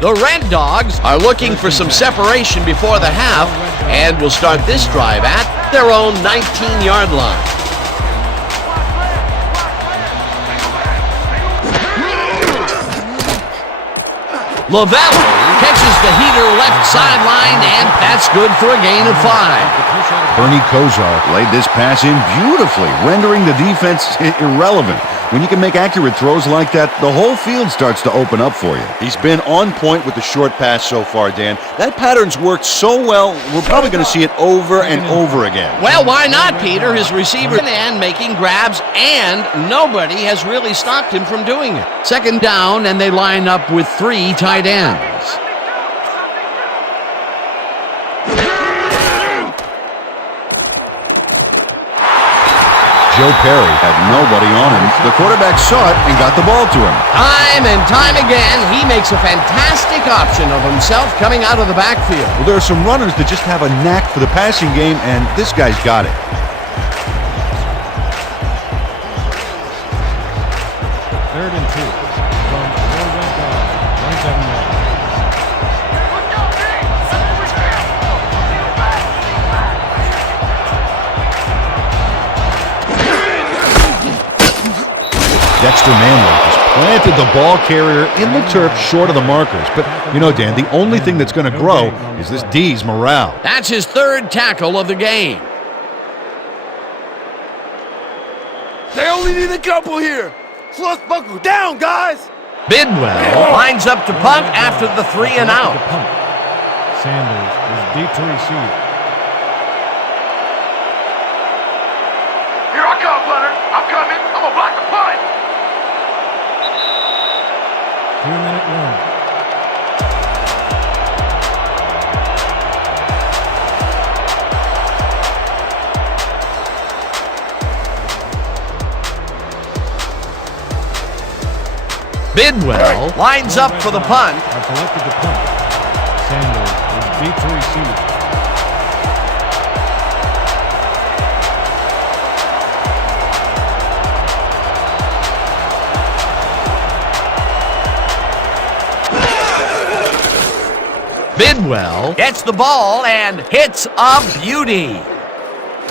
The Red Dogs are looking for some separation before the half and will start this drive at their own 19-yard line. Lavelli catches the heater left sideline, and that's good for a gain of 5. Bernie Kosar laid this pass in beautifully, rendering the defense irrelevant. When you can make accurate throws like that, the whole field starts to open up for you. He's been on point with the short pass so far, Dan. That pattern's worked so well, we're probably going to see it over and over again. Well, why not, Peter? His receiver and making grabs, and nobody has really stopped him from doing it. Second down, and they line up with 3 tight ends. Joe Perry had nobody on him. The quarterback saw it and got the ball to him. Time and time again, he makes a fantastic option of himself coming out of the backfield. Well, there are some runners that just have a knack for the passing game, and this guy's got it. Third and 2 from the Red Dogs, 27 yards. Dexter Manley has planted the ball carrier in the turf short of the markers. But, Dan, the only thing that's going to grow is this D's morale. That's his 3rd tackle of the game. They only need a couple here. So let's buckle down, guys. Bidwell lines up to punt after the 3 and out. Sanders is deep to receive. Here I come, punter. I'm coming. I'm going to block the punt. 2-minute warning. Bidwell lines up for the punt. Have selected the punt. Sanders is beat to receive. Bidwell gets the ball and hits a beauty.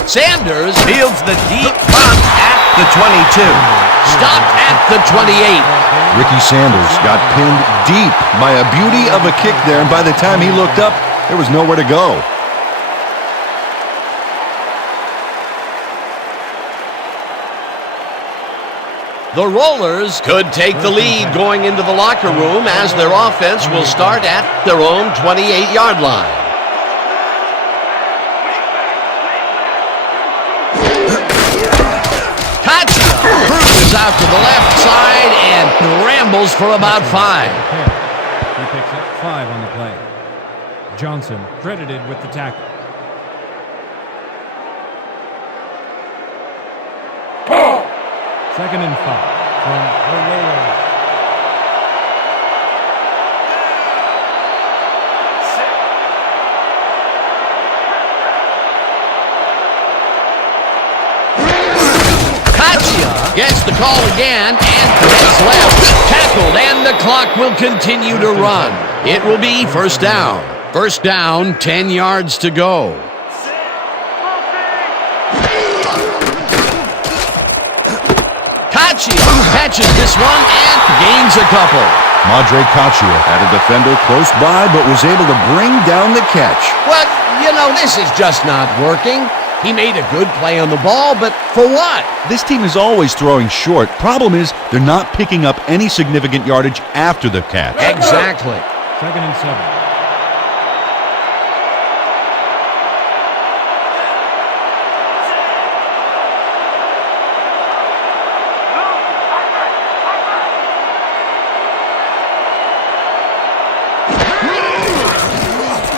Sanders fields the deep punt at the 22. Stopped at the 28. Ricky Sanders got pinned deep by a beauty of a kick there, and by the time he looked up, there was nowhere to go. The Rollers could take the lead going into the locker room as their offense will start at their own 28-yard line. Cruises out to the left side and rambles for about 5. He picks up 5 on the play. Johnson credited with the tackle. Second and 5 from the Rollers. Gets the call again and gets left. Tackled, and the clock will continue to run. It will be first down. First down, 10 yards to go. Caccia catches this one and gains a couple. Madre Caccia had a defender close by, but was able to bring down the catch. Well, you know, this is just not working. He made a good play on the ball, but for what? This team is always throwing short. Problem is, they're not picking up any significant yardage after the catch. Exactly. Second and 7.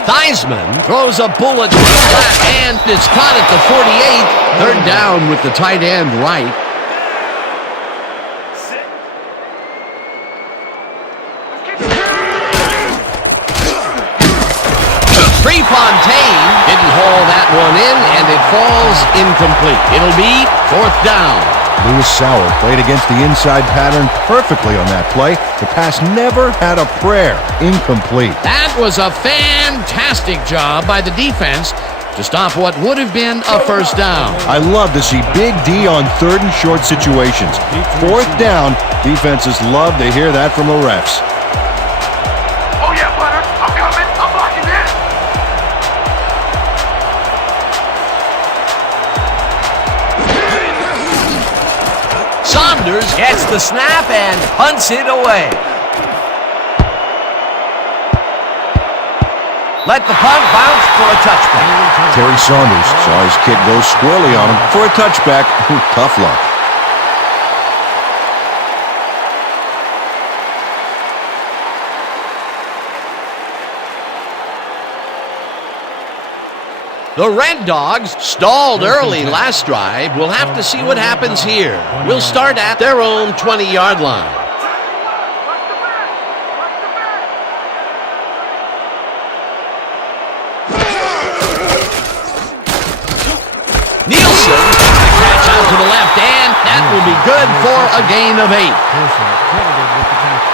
Theismann throws a bullet to the left, and it's caught at the 48. Third down with the tight end right. Prefontaine didn't haul that one in, and it falls incomplete. It'll be fourth down. Lewis Sauer played against the inside pattern perfectly on that play. The pass never had a prayer. Incomplete. That was a fantastic job by the defense to stop what would have been a first down. I love to see Big D on third and short situations. Fourth down, defenses love to hear that from the refs. Oh yeah, Butter. I'm coming. I'm locking in. Saunders gets the snap and punts it away. Let the punt bounce for a touchback. Terry Saunders saw his kid go squarely on him for a touchback. Tough luck. The Red Dogs stalled early last drive. We'll have to see what happens here. We'll start at their own 20-yard line. Nielsen catch out to the left, and that will be good for a gain of 8. Pearson credited with the tackle.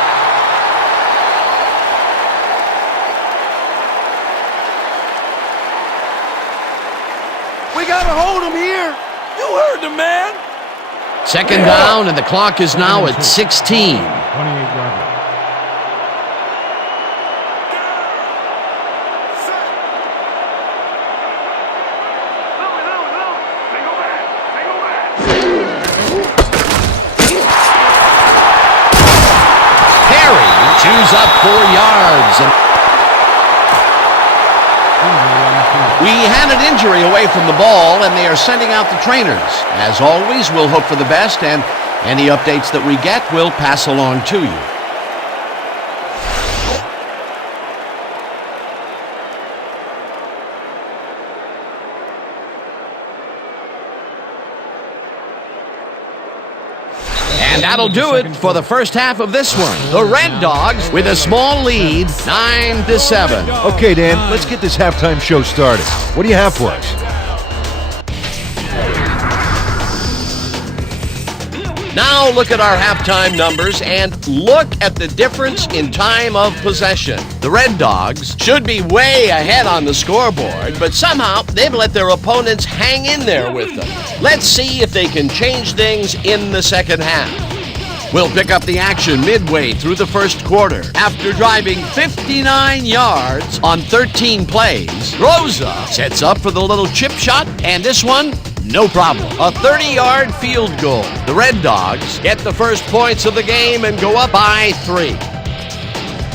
We gotta hold him here. You heard the man. Second down, and the clock is now at 16. 28-yarder. Chews up 4 yards. And we had an injury away from the ball, and they are sending out the trainers. As always, we'll hope for the best, and any updates that we get, we'll pass along to you. And that'll do it for the first half of this one. The Red Dogs with a small lead, 9-7. Okay, Dan, let's get this halftime show started. What do you have for us? Now look at our halftime numbers and look at the difference in time of possession. The Red Dogs should be way ahead on the scoreboard, but somehow they've let their opponents hang in there with them. Let's see if they can change things in the second half. We'll pick up the action midway through the first quarter. After driving 59 yards on 13 plays, Rosa sets up for the little chip shot, and this one, no problem. A 30-yard field goal. The Red Dogs get the first points of the game and go up by 3.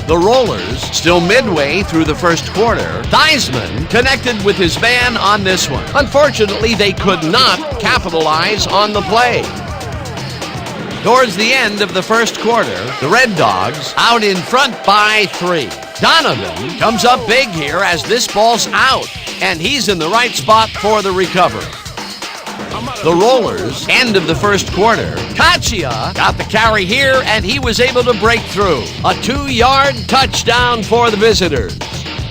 The Rollers, still midway through the first quarter, Theismann connected with his man on this one. Unfortunately, they could not capitalize on the play. Towards the end of the first quarter, the Red Dogs out in front by 3. Donovan comes up big here as this ball's out, and he's in the right spot for the recovery. The Rollers, end of the first quarter, Kachia got the carry here, and he was able to break through. A 2-yard touchdown for the visitors.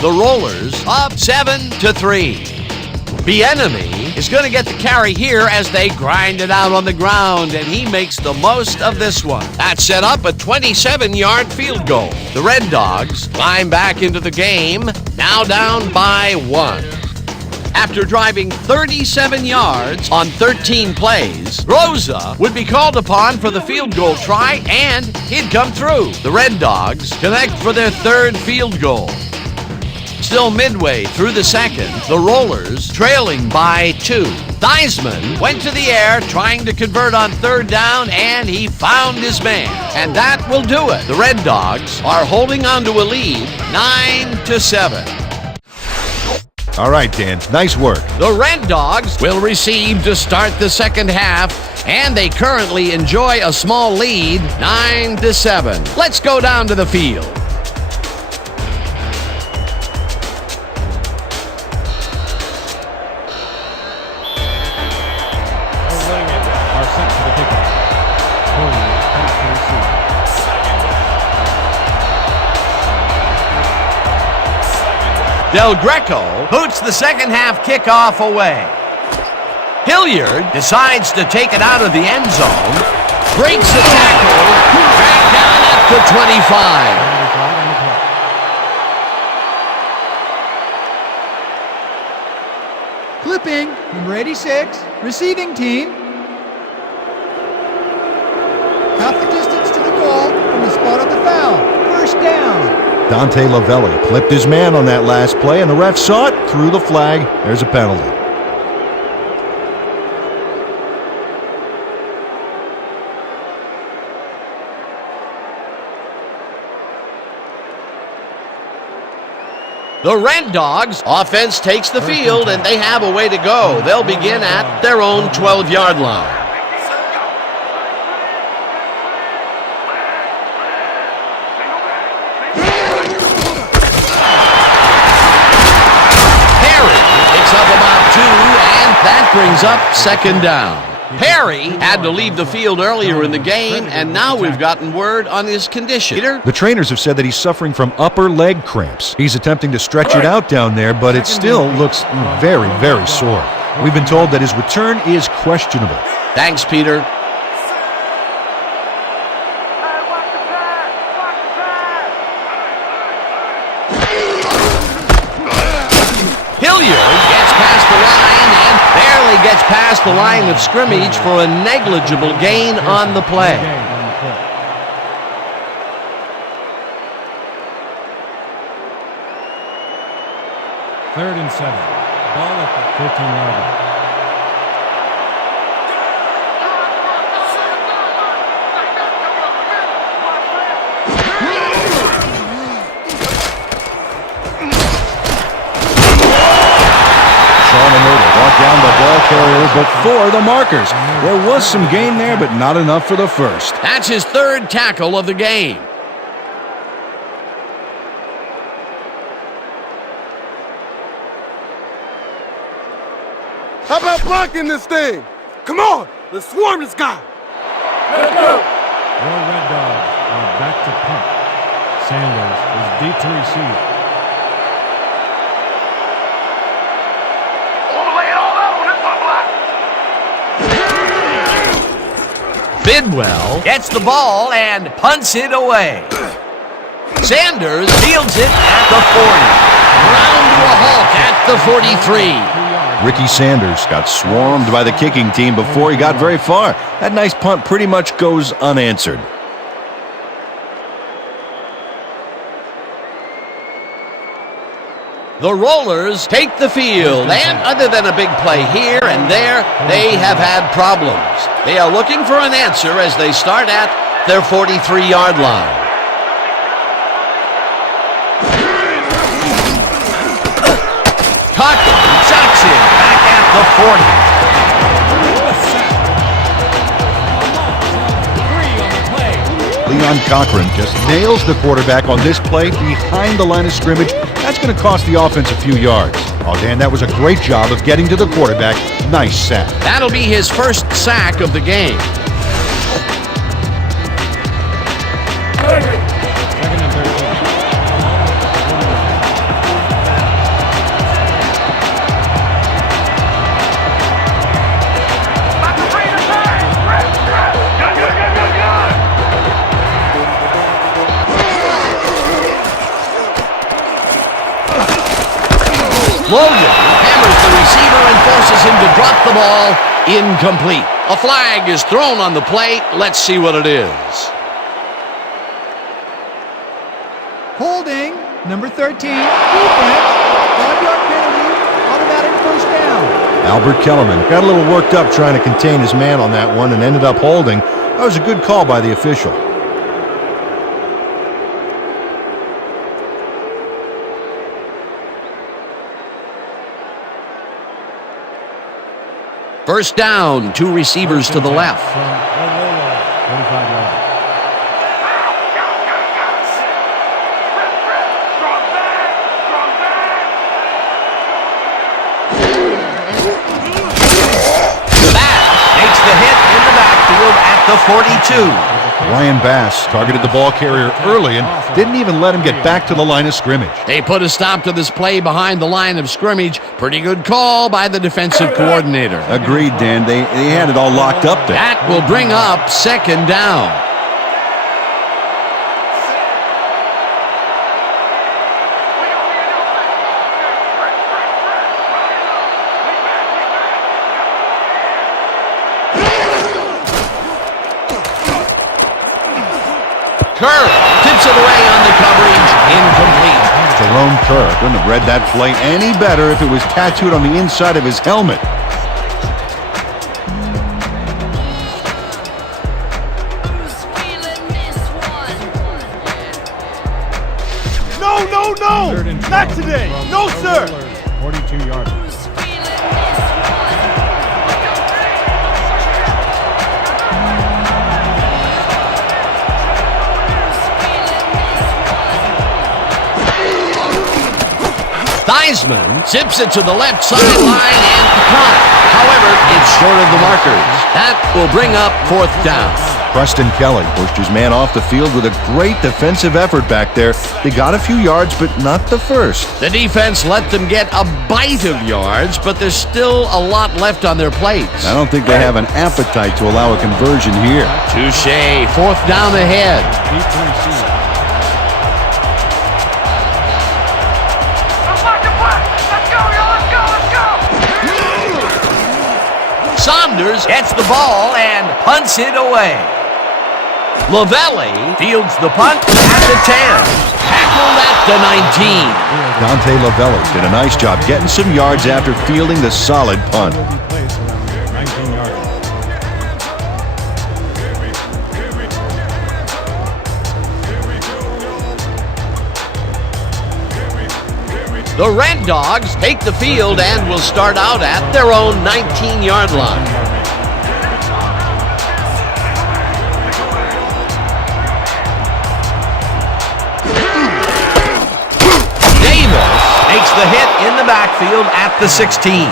The Rollers up 7-3. Bieniemy is going to get the carry here as they grind it out on the ground, and he makes the most of this one. That set up a 27-yard field goal. The Red Dogs climb back into the game, now down by 1. After driving 37 yards on 13 plays, Rosa would be called upon for the field goal try, and he'd come through. The Red Dogs connect for their third field goal. Still midway through the second, the Rollers trailing by 2. Theismann went to the air trying to convert on third down, and he found his man. And that will do it. The Red Dogs are holding on to a lead, 9-7. All right, Dan, nice work. The Red Dogs will receive to start the second half, and they currently enjoy a small lead, 9-7. Let's go down to the field. Are set for the kickoff. Del Greco boots the second half kickoff away. Hilliard decides to take it out of the end zone, breaks the tackle, back down at the 25. Clipping, number 86, receiving team. Half the distance to the goal from the spot of the foul. First down. Dante Lavelli clipped his man on that last play, and the ref saw it, threw the flag. There's a penalty. The Red Dogs offense takes the field, and they have a way to go. They'll begin at their own 12-yard line. That brings up second down. Perry had to leave the field earlier in the game, and now we've gotten word on his condition. Peter? The trainers have said that he's suffering from upper leg cramps. He's attempting to stretch it out down there, but it still looks very, very sore. We've been told that his return is questionable. Thanks, Peter. Hilliard gets past the line and barely gets past the line of scrimmage for a negligible gain on the play. Third and 7. Ball at the 15-yard line. Brought down the ball carrier before the markers. There was some gain there, but not enough for the first. That's his third tackle of the game. How about blocking this thing? Come on, let's swarm this guy. Let's go. Your Red Dogs are back to punt. Sanders is deep to receive. Lay it all out on this one, Black. Bidwell gets the ball and punts it away. Sanders fields it at the 40. Ground to a halt at the 43. Ricky Sanders got swarmed by the kicking team before he got very far. That nice punt pretty much goes unanswered. The Rollers take the field, and other than a big play here and there, they have had problems. They are looking for an answer as they start at their 43-yard line. Cochran sacks him back at the 40. Leon Cochran just nails the quarterback on this play behind the line of scrimmage. That's going to cost the offense a few yards. Oh, Dan, that was a great job of getting to the quarterback. Nice sack. That'll be his first sack of the game. Second and 13. Logan hammers the receiver and forces him to drop the ball. Incomplete. A flag is thrown on the play. Let's see what it is. Holding, number 13, defense, 5-yard penalty, automatic first down. Albert Kellerman got a little worked up trying to contain his man on that one and ended up holding. That was a good call by the official. First down, two receivers to the left. From O'Rourke, 45 yards. Makes the hit in the backfield at the 42. Ryan Bass targeted the ball carrier early and didn't even let him get back to the line of scrimmage. They put a stop to this play behind the line of scrimmage. Pretty good call by the defensive coordinator. Agreed, Dan. They had it all locked up there. That will bring up second down. Kerr tips it away on the coverage. Incomplete. Jerome Kerr couldn't have read that play any better if it was tattooed on the inside of his helmet. No! Third and 12 Not today! from No, sir! O'Rourke, 42 yards. Theismann zips it to the left sideline and caught. However, it's short of the markers. That will bring up fourth down. Preston Kelly pushed his man off the field with a great defensive effort back there. They got a few yards, but not the first. The defense let them get a bite of yards, but there's still a lot left on their plates. I don't think they have an appetite to allow a conversion here. Touche. Fourth down ahead. Deep to receive. Saunders gets the ball and punts it away. Lavelli fields the punt at the 10. Tackled at the 19. Dante Lavelli did a nice job getting some yards after fielding the solid punt. Will be placed around 19 yards. The Red Dogs take the field and will start out at their own 19-yard line. Davis makes the hit in the backfield at the 16.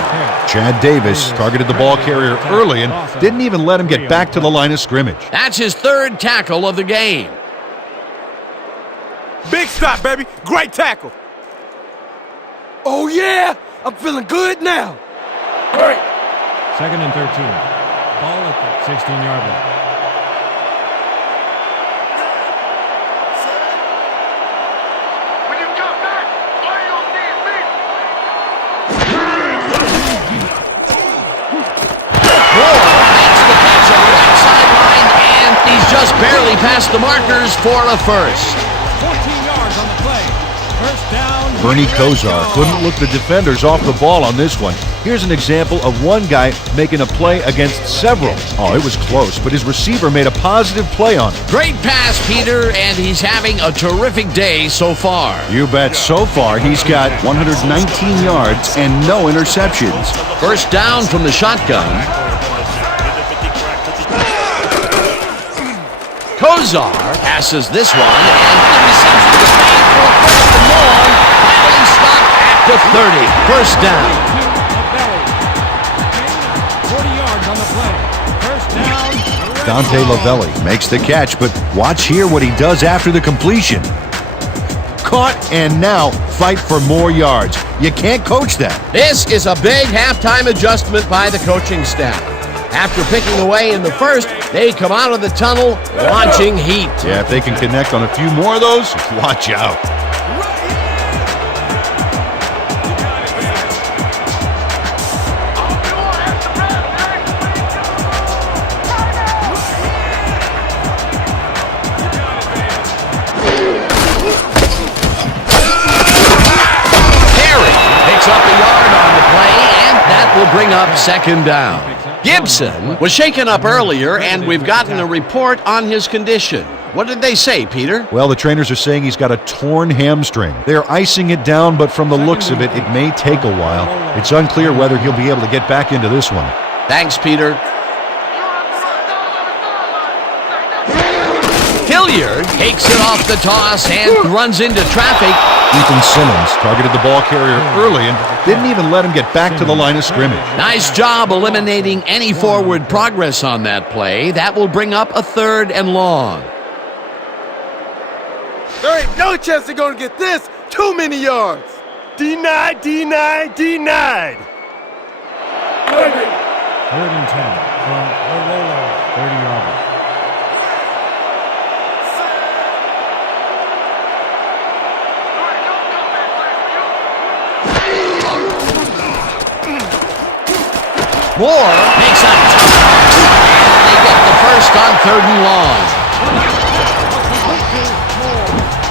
Chad Davis targeted the ball carrier early and didn't even let him get back to the line of scrimmage. That's his third tackle of the game. Big stop, baby. Great tackle. Oh, yeah. I'm feeling good now. Great. 2nd and 13. Ball at the 16-yard line. When you come back, play your defense. Moore makes the catch on the right sideline, and he's just barely past the markers for a first. 14 yards on the play. First down. Bernie Kosar couldn't look the defenders off the ball on this one. Here's an example of one guy making a play against several. Oh, it was close, but his receiver made a positive play on it. Great pass, Peter, and he's having a terrific day so far. You bet. So far, he's got 119 yards and no interceptions. First down from the shotgun. Kosar passes this one, and the reception is made for a first and long. Finally stopped at the 30. First down. 40 yards on the play. First down. Dante Lavelli makes the catch, but watch here what he does after the completion. Caught, and now fight for more yards. You can't coach that. This is a big halftime adjustment by the coaching staff. After picking away in the first, they come out of the tunnel launching heat. Yeah, if they can connect on a few more of those, watch out. Perry picks up a yard on the play, and that will bring up second down. Gibson was shaken up earlier, and we've gotten a report on his condition. What did they say, Peter? Well, the trainers are saying he's got a torn hamstring. They're icing it down, but from the looks of it, it may take a while. It's unclear whether he'll be able to get back into this one. Thanks, Peter. Hilliard takes it off the toss and runs into traffic. Ethan Simmons targeted the ball carrier early and didn't even let him get back to the line of scrimmage. Nice job eliminating any forward progress on that play. That will bring up a third and long. There ain't no chance they're going to get this. Too many yards. Denied, denied, denied. 3rd and 10 from Ololo, 30-yard line. Moore makes a touchdown, and they get the first on 3rd and long.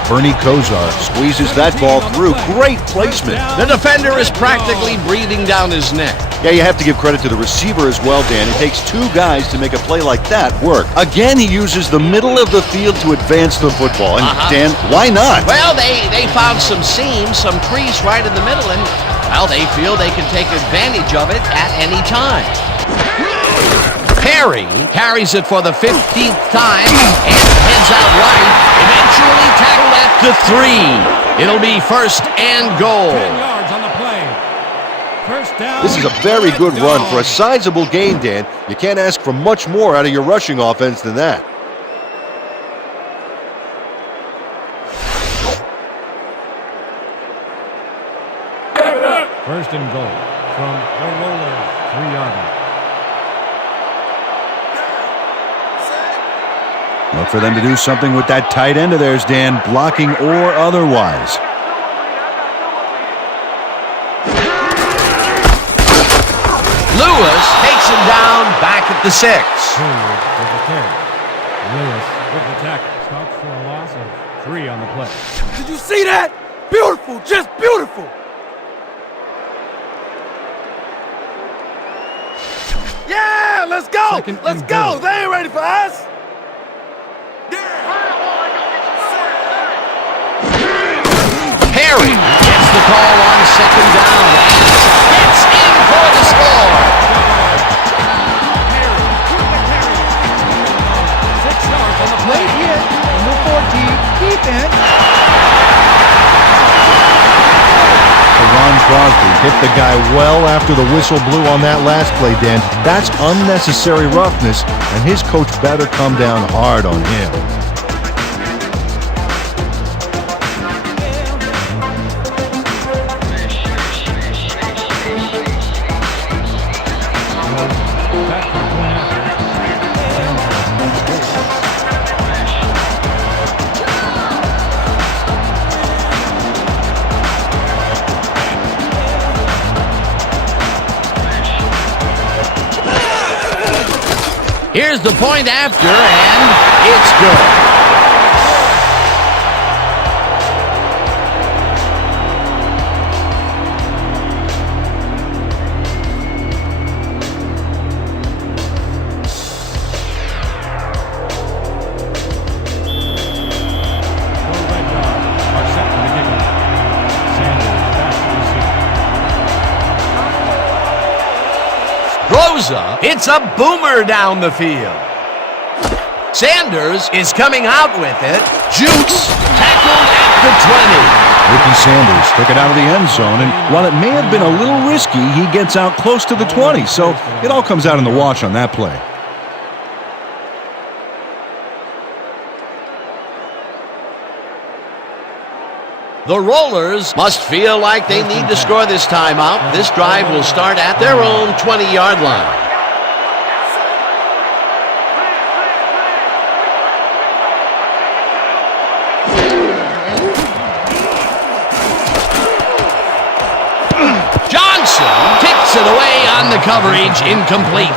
Bernie Kosar squeezes that ball through. Great placement. The defender is practically breathing down his neck. Yeah, you have to give credit to the receiver as well, Dan. It takes two guys to make a play like that work. Again, he uses the middle of the field to advance the football. And Dan, why not? Well, they found some seams, some crease right in the middle, and, well, they feel they can take advantage of it at any time. Perry carries it for the 15th time and heads out right, eventually tackled at the 3. It'll be first and goal. 10 yards on the play. First down. This is a very good run for a sizable gain, Dan. You can't ask for much more out of your rushing offense than that. First and goal from Ololo, 3-yard line. Look for them to do something with that tight end of theirs, Dan, blocking or otherwise. Lewis takes him down back at the 6. Hilliard with the carry. Lewis with the tackle. Stops for a loss of 3 on the play. Did you see that? Beautiful, just beautiful. Yeah, let's go. Let's go. They ain't ready for us. Perry gets the call on second down and gets in for the score. 6 yards on the play. Late hit, number 14, defense. Ron Crosby hit the guy well after the whistle blew on that last play, Dan. That's unnecessary roughness, and his coach better come down hard on him. Here's the point after, and it's good. Rosa hits a boomer down the field. Sanders is coming out with it. Jukes tackled at the 20. Ricky Sanders took it out of the end zone, and while it may have been a little risky, he gets out close to the 20, so it all comes out in the wash on that play. The Rollers must feel like they need to score this timeout. This drive will start at their own 20-yard line. Johnson kicks it away on the coverage, incomplete.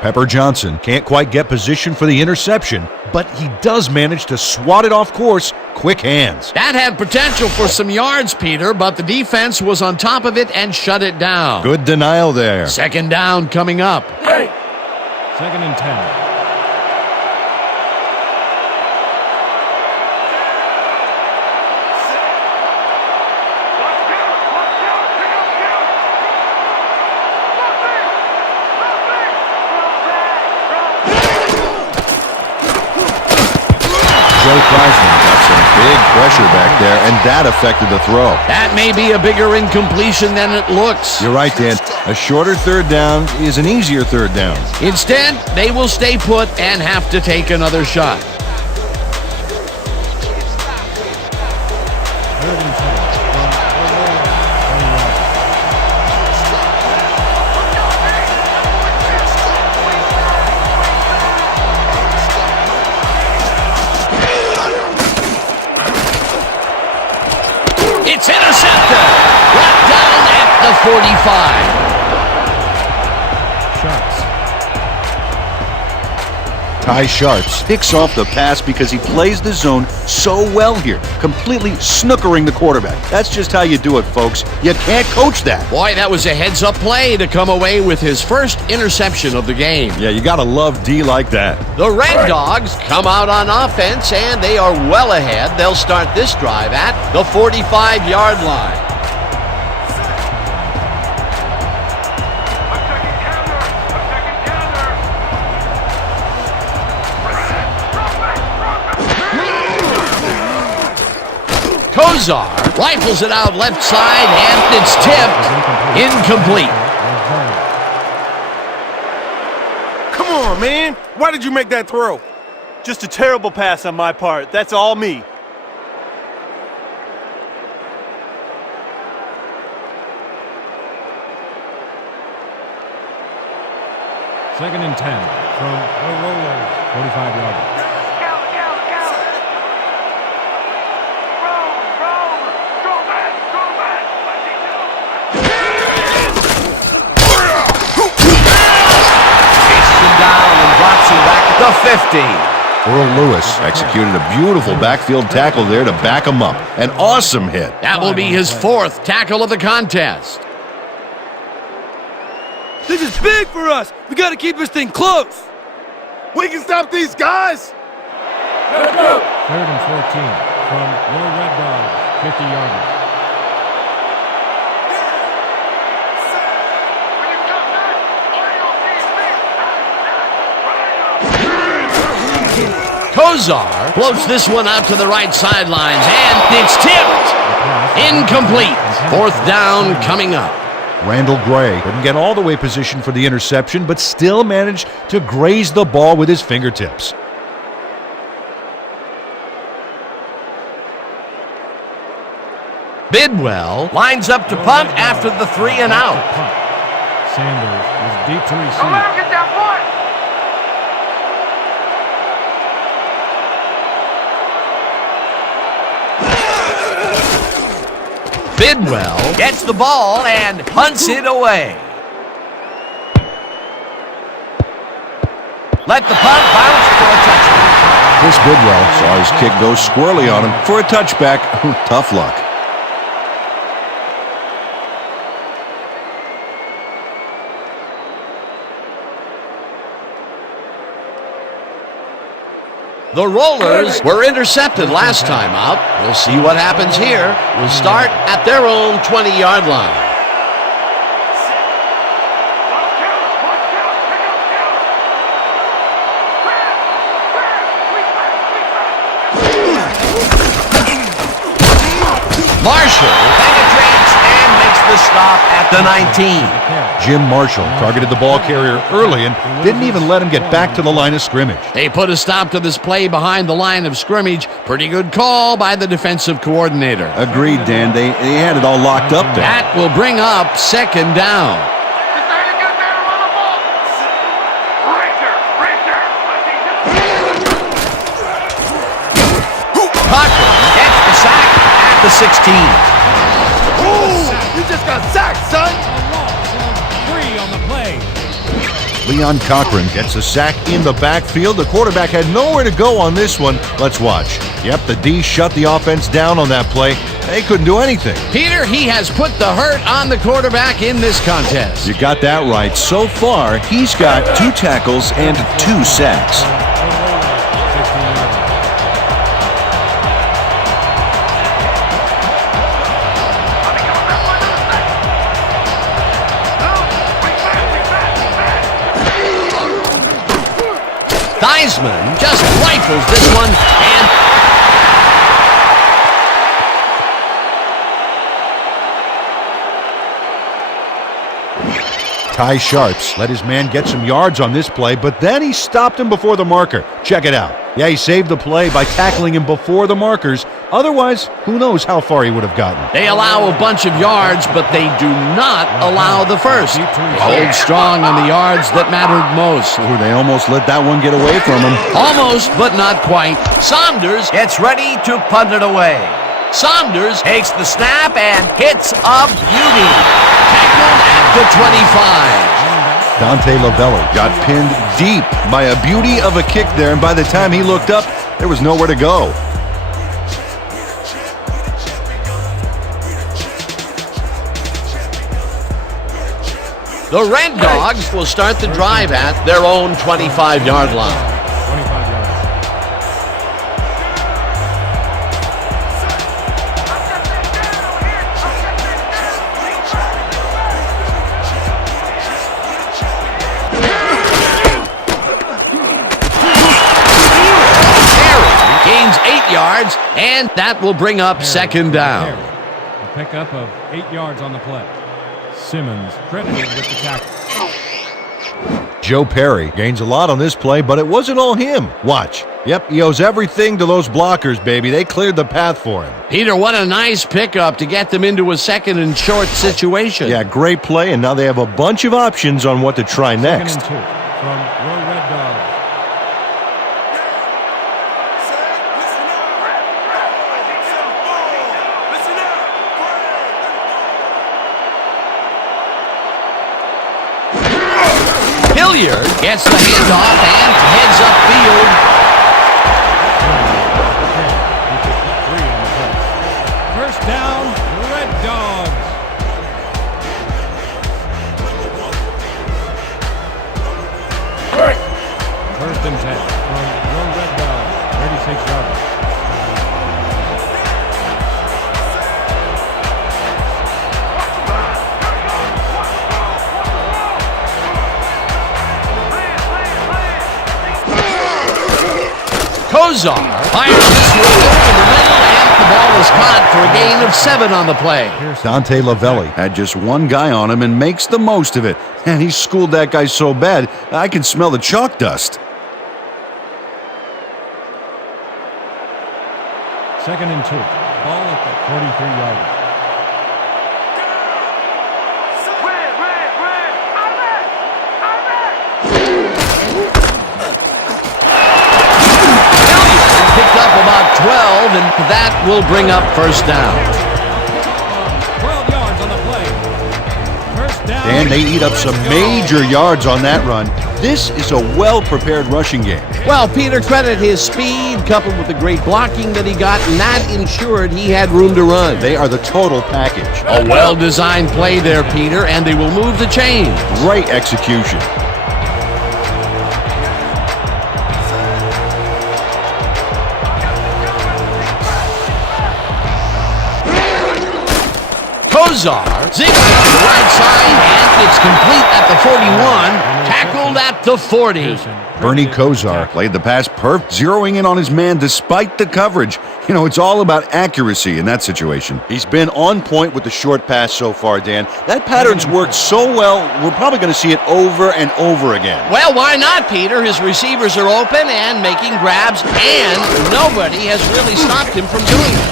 Pepper Johnson can't quite get position for the interception, but he does manage to swat it off course. Quick hands. That had potential for some yards, Peter, but the defense was on top of it and shut it down. Good denial there. Second down coming up. Second and 10. Got some big pressure back there, and that affected the throw. That may be a bigger incompletion than it looks. You're right, Dan. A shorter third down is an easier third down. Instead, they will stay put and have to take another shot. Third and 10. It's intercepted. Brought down at the 45. Sharps. Ty Sharps picks off the pass because he plays the zone so well here, completely snookering the quarterback. That's just how you do it, folks. You can't coach that. Boy, that was a heads-up play to come away with his first interception of the game. Yeah, you gotta love D like that. The Red Dogs come out on offense, and they are well ahead. They'll start this drive at the 45-yard line. Kozar rifles it out left side, and it's tipped. Incomplete. Come on, man. Why did you make that throw? Just a terrible pass on my part. That's all me. Second and 10 from the Rollers. 45-yard line. The 50. Earl Lewis executed a beautiful backfield tackle there to back him up. An awesome hit. That will be his fourth tackle of the contest. This is big for us. We got to keep this thing close. We can stop these guys. Third and 14 from your Red Dogs. 50-yard line. Rosar floats this one out to the right sidelines, and it's tipped. Incomplete. Fourth down coming up. Randall Gray couldn't get all the way positioned for the interception, but still managed to graze the ball with his fingertips. Bidwell lines up to punt after the 3 and out. Sanders is deep to Don't let receive. him get that point. Bidwell gets the ball and punts it away. Let the punt bounce for a touchdown. Chris Bidwell saw his kick go squirrely on him for a touchback. Tough luck. The Rollers were intercepted last time out. We'll see what happens here. We'll start at their own 20-yard line. Marshall penetrates and makes the stop at the 19. Jim Marshall targeted the ball carrier early and didn't even let him get back to the line of scrimmage. They put a stop to this play behind the line of scrimmage. Pretty good call by the defensive coordinator. Agreed, Dan. They had it all locked up there. That will bring up second down. Just trying to get there and run the ball. Right there. Cochran gets the sack at the 16. Ooh, you just got sacked, son. Leon Cochran gets a sack in the backfield. The quarterback had nowhere to go on this one. Let's watch. Yep, the D shut the offense down on that play. They couldn't do anything. Peter, he has put the hurt on the quarterback in this contest. You got that right. So far, he's got 2 tackles and 2 sacks. Theismann just rifles this one, and Ty Sharps let his man get some yards on this play, but then he stopped him before the marker. Check it out. Yeah, he saved the play by tackling him before the markers. Otherwise, who knows how far he would have gotten. they allow a bunch of yards, but they do not allow the first. They hold strong on the yards that mattered most. Ooh, they almost let that one get away from him. Almost, but not quite. Saunders gets ready to punt it away. Saunders takes the snap and hits a beauty. Tackled at the 25. Dante Lavelli got pinned deep by a beauty of a kick there, and by the time he looked up, there was nowhere to go. The Red Dogs will start the drive at their own 25-yard line. 25 yards. Gains 8 yards, and that will bring up second down. A pickup of 8 yards on the play. Simmons credited with the tackle. Joe Perry gains a lot on this play, but it wasn't all him. Watch. Yep, he owes everything to those blockers, baby. They cleared the path for him. Peter, what a nice pickup to get them into a second and short situation. Yeah, great play, and now they have a bunch of options on what to try next. Second and 2 from your Red Dogs. Hilliard gets the handoff and heads upfield. First down, Red Dogs. First and 10 from your Red Dogs. 36 yards. Kozar fires this one over the middle, and the ball is caught for a gain of 7 on the play. Dante Lavelli had just one guy on him and makes the most of it. And he schooled that guy so bad, I can smell the chalk dust. 2nd and 2. Ball at the 43-yard line. Picked up about 12, and that will bring up first down. 12 yards on the play. First down. And they eat up some major yards on that run. This is a well-prepared rushing game. Well, Peter, credit his speed coupled with the great blocking that he got, and that ensured he had room to run. They are the total package. A well-designed play there, Peter, and they will move the chains. Great execution. Kozar zigs on the right side, and it's complete at the 41, tackled at the 40. Bernie Kozar played the pass perfect, zeroing in on his man despite the coverage. You know, it's all about accuracy in that situation. He's been on point with the short pass so far, Dan. That pattern's worked so well, we're probably going to see it over and over again. Well, why not, Peter? His receivers are open and making grabs, and nobody has really stopped him from doing it.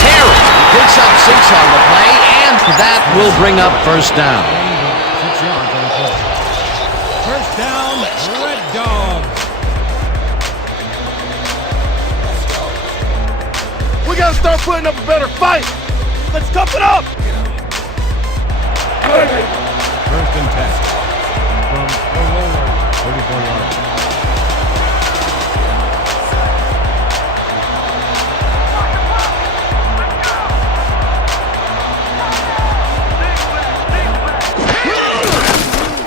Terry picks up 6 on the play, and that will bring up first down. 6 yards on the play. First down, Red Dog. We gotta start putting up a better fight. Let's tough it up. First and 10. From the roller, 34 yards.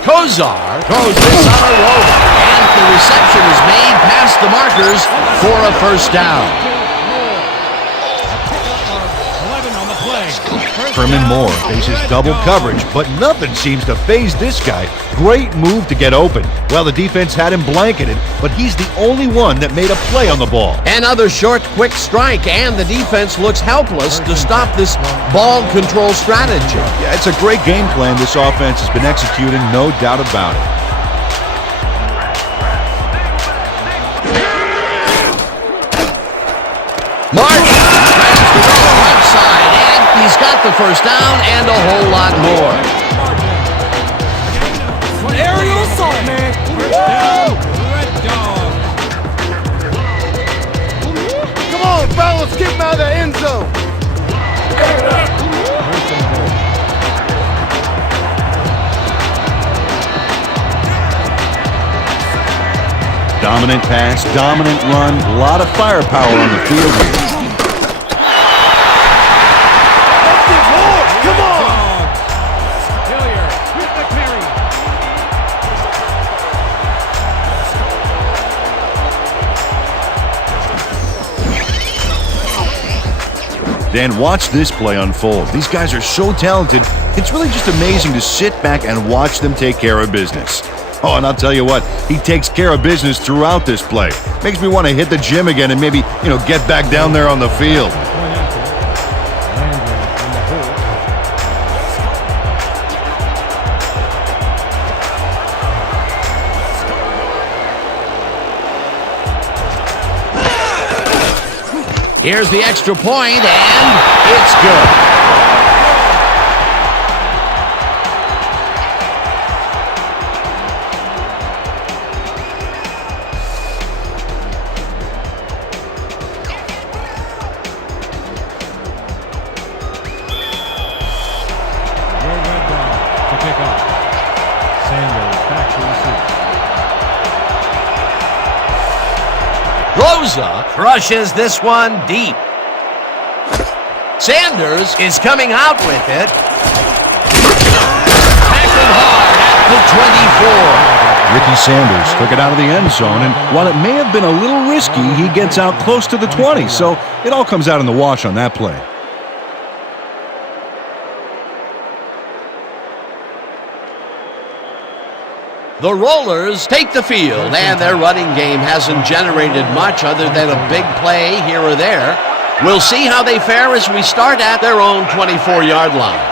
Kozar throws this on a rope, and the reception is made past the markers for a first down. 11 on the play. Herman Moore faces double coverage, but nothing seems to faze this guy. Great move to get open. Well, the defense had him blanketed, but he's the only one that made a play on the ball. Another short, quick strike, and the defense looks helpless to stop this ball control strategy. Yeah, it's a great game plan this offense has been executing, no doubt about it. Martin tries to go left side, and he's got the first down and a whole lot more. Aerial assault, man. First down, Red Dog. Come on, fellas, get him out of the end zone. First and goal. Dominant pass, dominant run, a lot of firepower on the field here. Let's get more. Come on. Dogs. Hillier with the carry. Dan, watch this play unfold. These guys are so talented, it's really just amazing to sit back and watch them take care of business. Oh, and I'll tell you what, he takes care of business throughout this play. Makes me want to hit the gym again and maybe, get back down there on the field. Point after. Landry in the hole. Here's the extra point, and it's good. Your Red Dog to kick off. Sanders back to receive. Rosa crushes this one deep. Sanders is coming out with it. Tackled hard at the 24. Ricky Sanders took it out of the end zone, and while it may have been a little risky, he gets out close to the 20, so it all comes out in the wash on that play. The Rollers take the field, and their running game hasn't generated much other than a big play here or there. We'll see how they fare as we start at their own 24-yard line.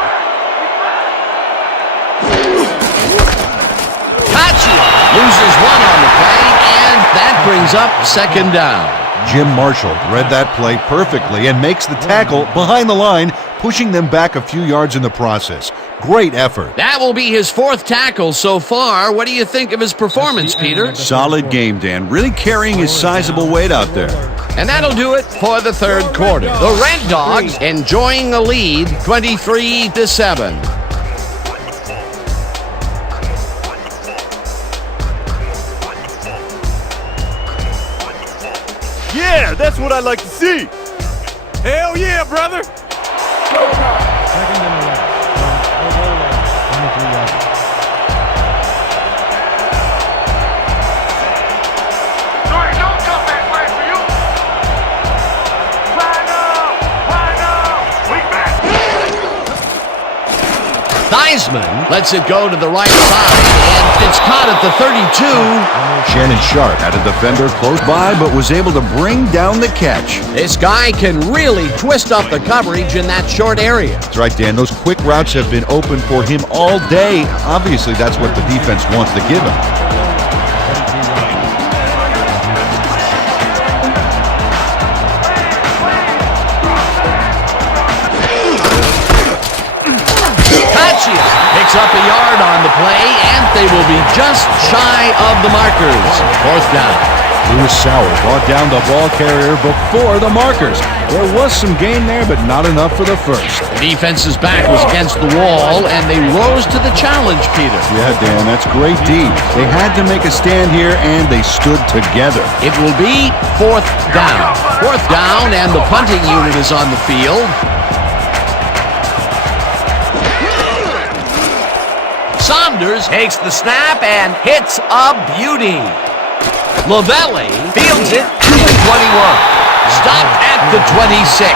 Loses one on the play, and that brings up second down. Jim Marshall read that play perfectly and makes the tackle behind the line, pushing them back a few yards in the process. Great effort. That will be his fourth tackle so far. What do you think of his performance, Peter? Solid game, Dan. Really carrying his sizable weight out there. And that'll do it for the third quarter. The Red Dogs enjoying a lead, 23-7. Yeah, that's what I like to see. Hell yeah, brother. Second and 11 from the goal line, 23 yards. There ain't no comeback plan for you. Line up. We back. Theismann lets it go to the right side, and it's caught at the 32. Shannon Sharp had a defender close by, but was able to bring down the catch. This guy can really twist up the coverage in that short area. That's right, Dan. Those quick routes have been open for him all day. Obviously, that's what the defense wants to give him. Picks up a yard on the play, and they will be just shy of the markers. Fourth down. Lewis Sauer brought down the ball carrier before the markers. There was some gain there, but not enough for the first. The defense's back was against the wall, and they rose to the challenge, Peter. Yeah, Dan, that's great D. They had to make a stand here, and they stood together. It will be fourth down. Fourth down, and the punting unit is on the field. Saunders takes the snap and hits a beauty. Lavelli fields it to the 21. Stopped at the 26.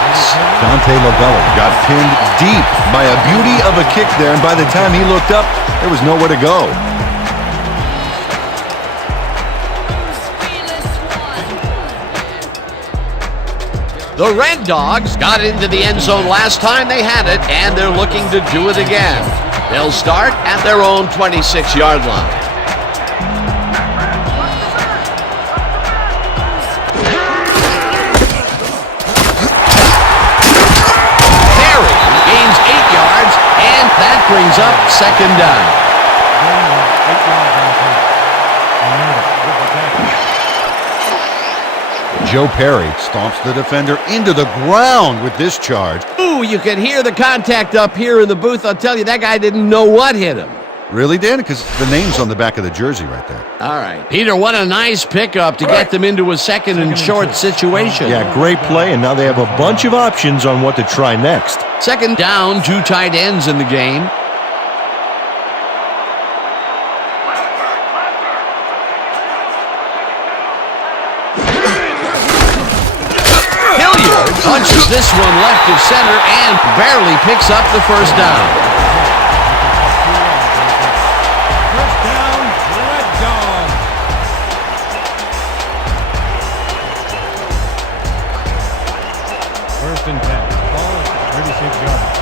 Dante Lavelli got pinned deep by a beauty of a kick there, and by the time he looked up, there was nowhere to go. The Red Dogs got into the end zone last time they had it, and they're looking to do it again. They'll start at their own 26-yard line. Perry gains 8 yards, and that brings up second down. 8 yards on the play. And made it with the tackle. Joe Perry stomps the defender into the ground with this charge. Ooh, you can hear the contact up here in the booth. I'll tell you, that guy didn't know what hit him. Really, Dan? Because the name's on the back of the jersey right there. All right. Peter, what a nice pickup to get them into a second and short situation. Yeah, great play, and now they have a bunch of options on what to try next. Second down, 2 tight ends in the game. Punches this one left of center and barely picks up the first down. First down, Red Dog. First and 10. Ball at the 36-yard line.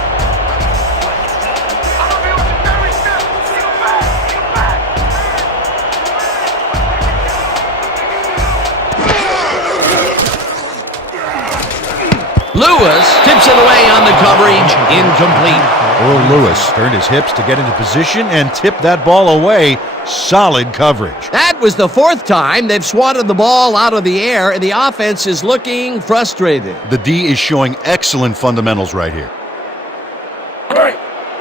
Lewis tips it away on the coverage, incomplete. Earl Lewis turned his hips to get into position and tipped that ball away. Solid coverage. That was the fourth time they've swatted the ball out of the air, and the offense is looking frustrated. The D is showing excellent fundamentals right here.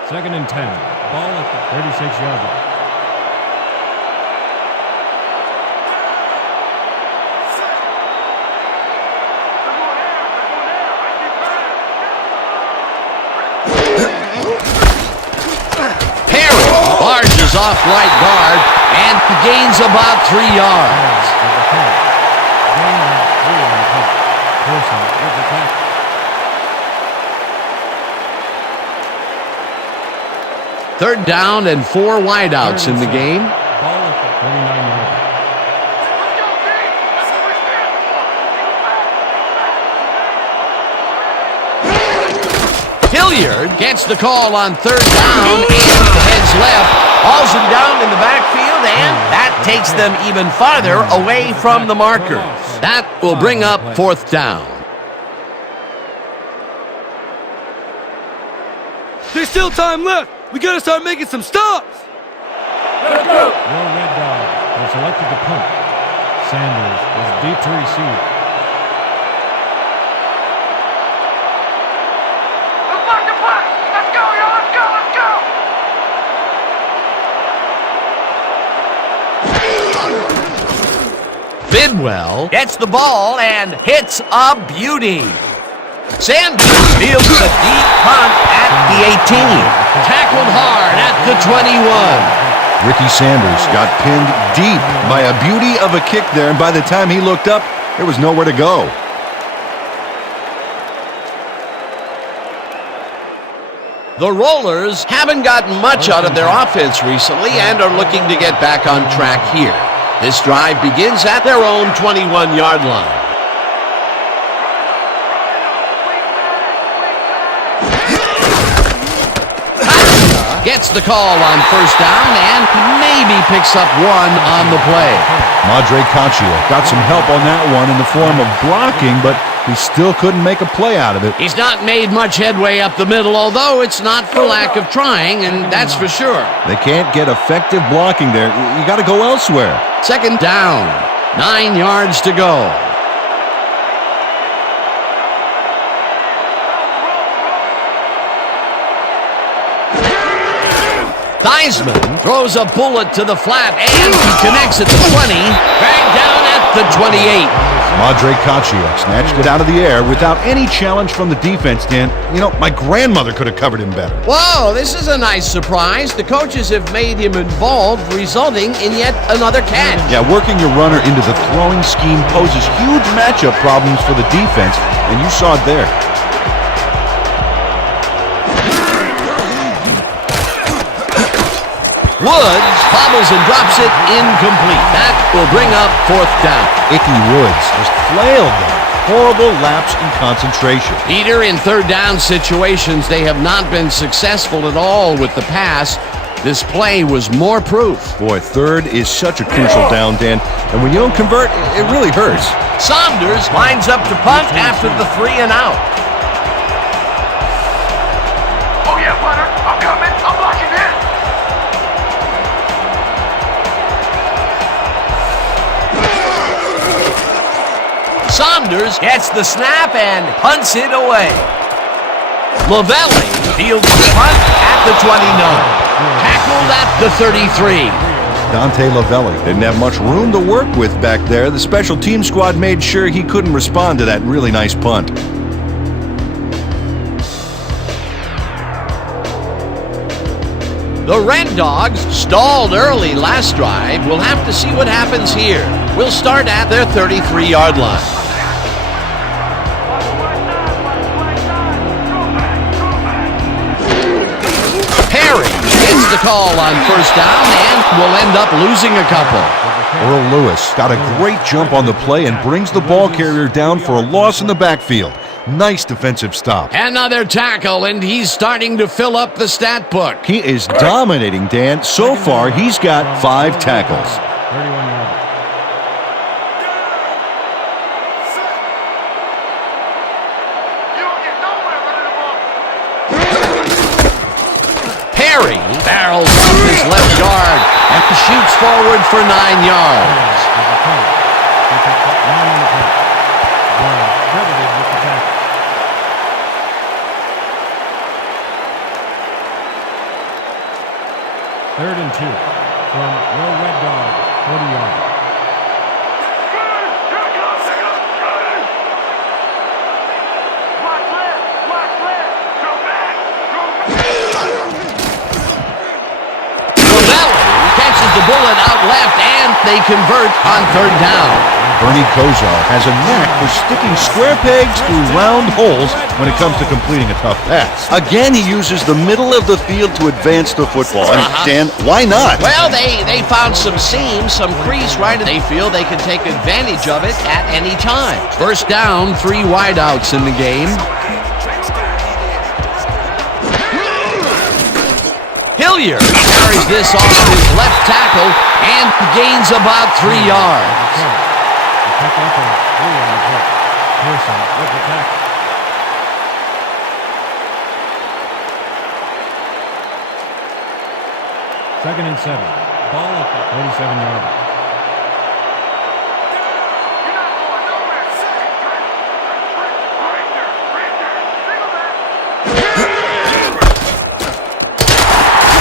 Second and 10. Ball at the 36-yard line. Barges off right guard and gains about 3 yards. Third down and 4 wideouts in the game. Ball at the 39-yard line. Let's go, B! That's what we're here for! Hilliard gets the call on third down and heads left. Hauls him down in the backfield, and that takes them even farther away from the markers. That will bring up fourth down. There's still time left. We gotta start making some stops. Your Red Dogs have selected to punt. Sanders is deep to receive. Let's mark the punt! Let's go, yo! Let's go! Let's go! Bidwell gets the ball and hits a beauty. Sanders fields a deep punt at the 18. Tackled hard at the 21. Ricky Sanders got pinned deep by a beauty of a kick there, and by the time he looked up, there was nowhere to go. The Rollers haven't gotten much out of their offense recently and are looking to get back on track here. This drive begins at their own 21-yard line. Gets the call on first down and maybe picks up one on the play. Madre Caccia got some help on that one in the form of blocking, but he still couldn't make a play out of it. He's not made much headway up the middle, although it's not for lack of trying, and that's for sure. They can't get effective blocking there. You got to go elsewhere. Second down, 9 yards to go. Theismann throws a bullet to the flat, and he connects at the 20, dragged down at the 28. Madre Caccia snatched it out of the air without any challenge from the defense, Dan. You know, my grandmother could have covered him better. Whoa, this is a nice surprise. The coaches have made him involved, resulting in yet another catch. Yeah, working your runner into the throwing scheme poses huge matchup problems for the defense, and you saw it there. Woods bobbles and drops it incomplete. That will bring up fourth down. Icky Woods just flailed them. Horrible lapse in concentration. Peter, in third down situations, they have not been successful at all with the pass. This play was more proof. Boy, third is such a crucial down, Dan, and when you don't convert, it really hurts. Saunders lines up to punt after the 3 and out. Oh yeah, punter! I'm coming! I'm locking in! Saunders gets the snap and punts it away. Lavelli fields the punt at the 29. Tackled at the 33. Dante Lavelli didn't have much room to work with back there. The special team squad made sure he couldn't respond to that really nice punt. The Red Dogs stalled early last drive. We'll have to see what happens here. We'll start at their 33-yard line. Perry gets the call on first down and will end up losing a couple. Earl Lewis got a great jump on the play and brings the ball carrier down for a loss in the backfield. Nice defensive stop. Another tackle, and he's starting to fill up the stat book. He is dominating, Dan. So far, he's got 5 tackles. 31-yard line. You don't get nowhere running the ball! Perry barrels off his left guard and shoots forward for 9 yards. Third and 2 from your Red Dogs, 40 yards. Watch left! Watch left! Go back! Go back! Lavelli catches the bullet out left, and they convert on third down. Bernie Kosar has a knack for sticking square pegs through round holes when it comes to completing a tough pass. Again, he uses the middle of the field to advance the football. And Dan, why not? Well, they found some seams, some crease right, and they feel they can take advantage of it at any time. First down, 3 wideouts in the game. Hilliard carries this off his left tackle and gains about 3 yards. Pick up a 3 on the play. Pearson with the tackle. Second and 7. Ball at the 37-yard line. You're not going nowhere.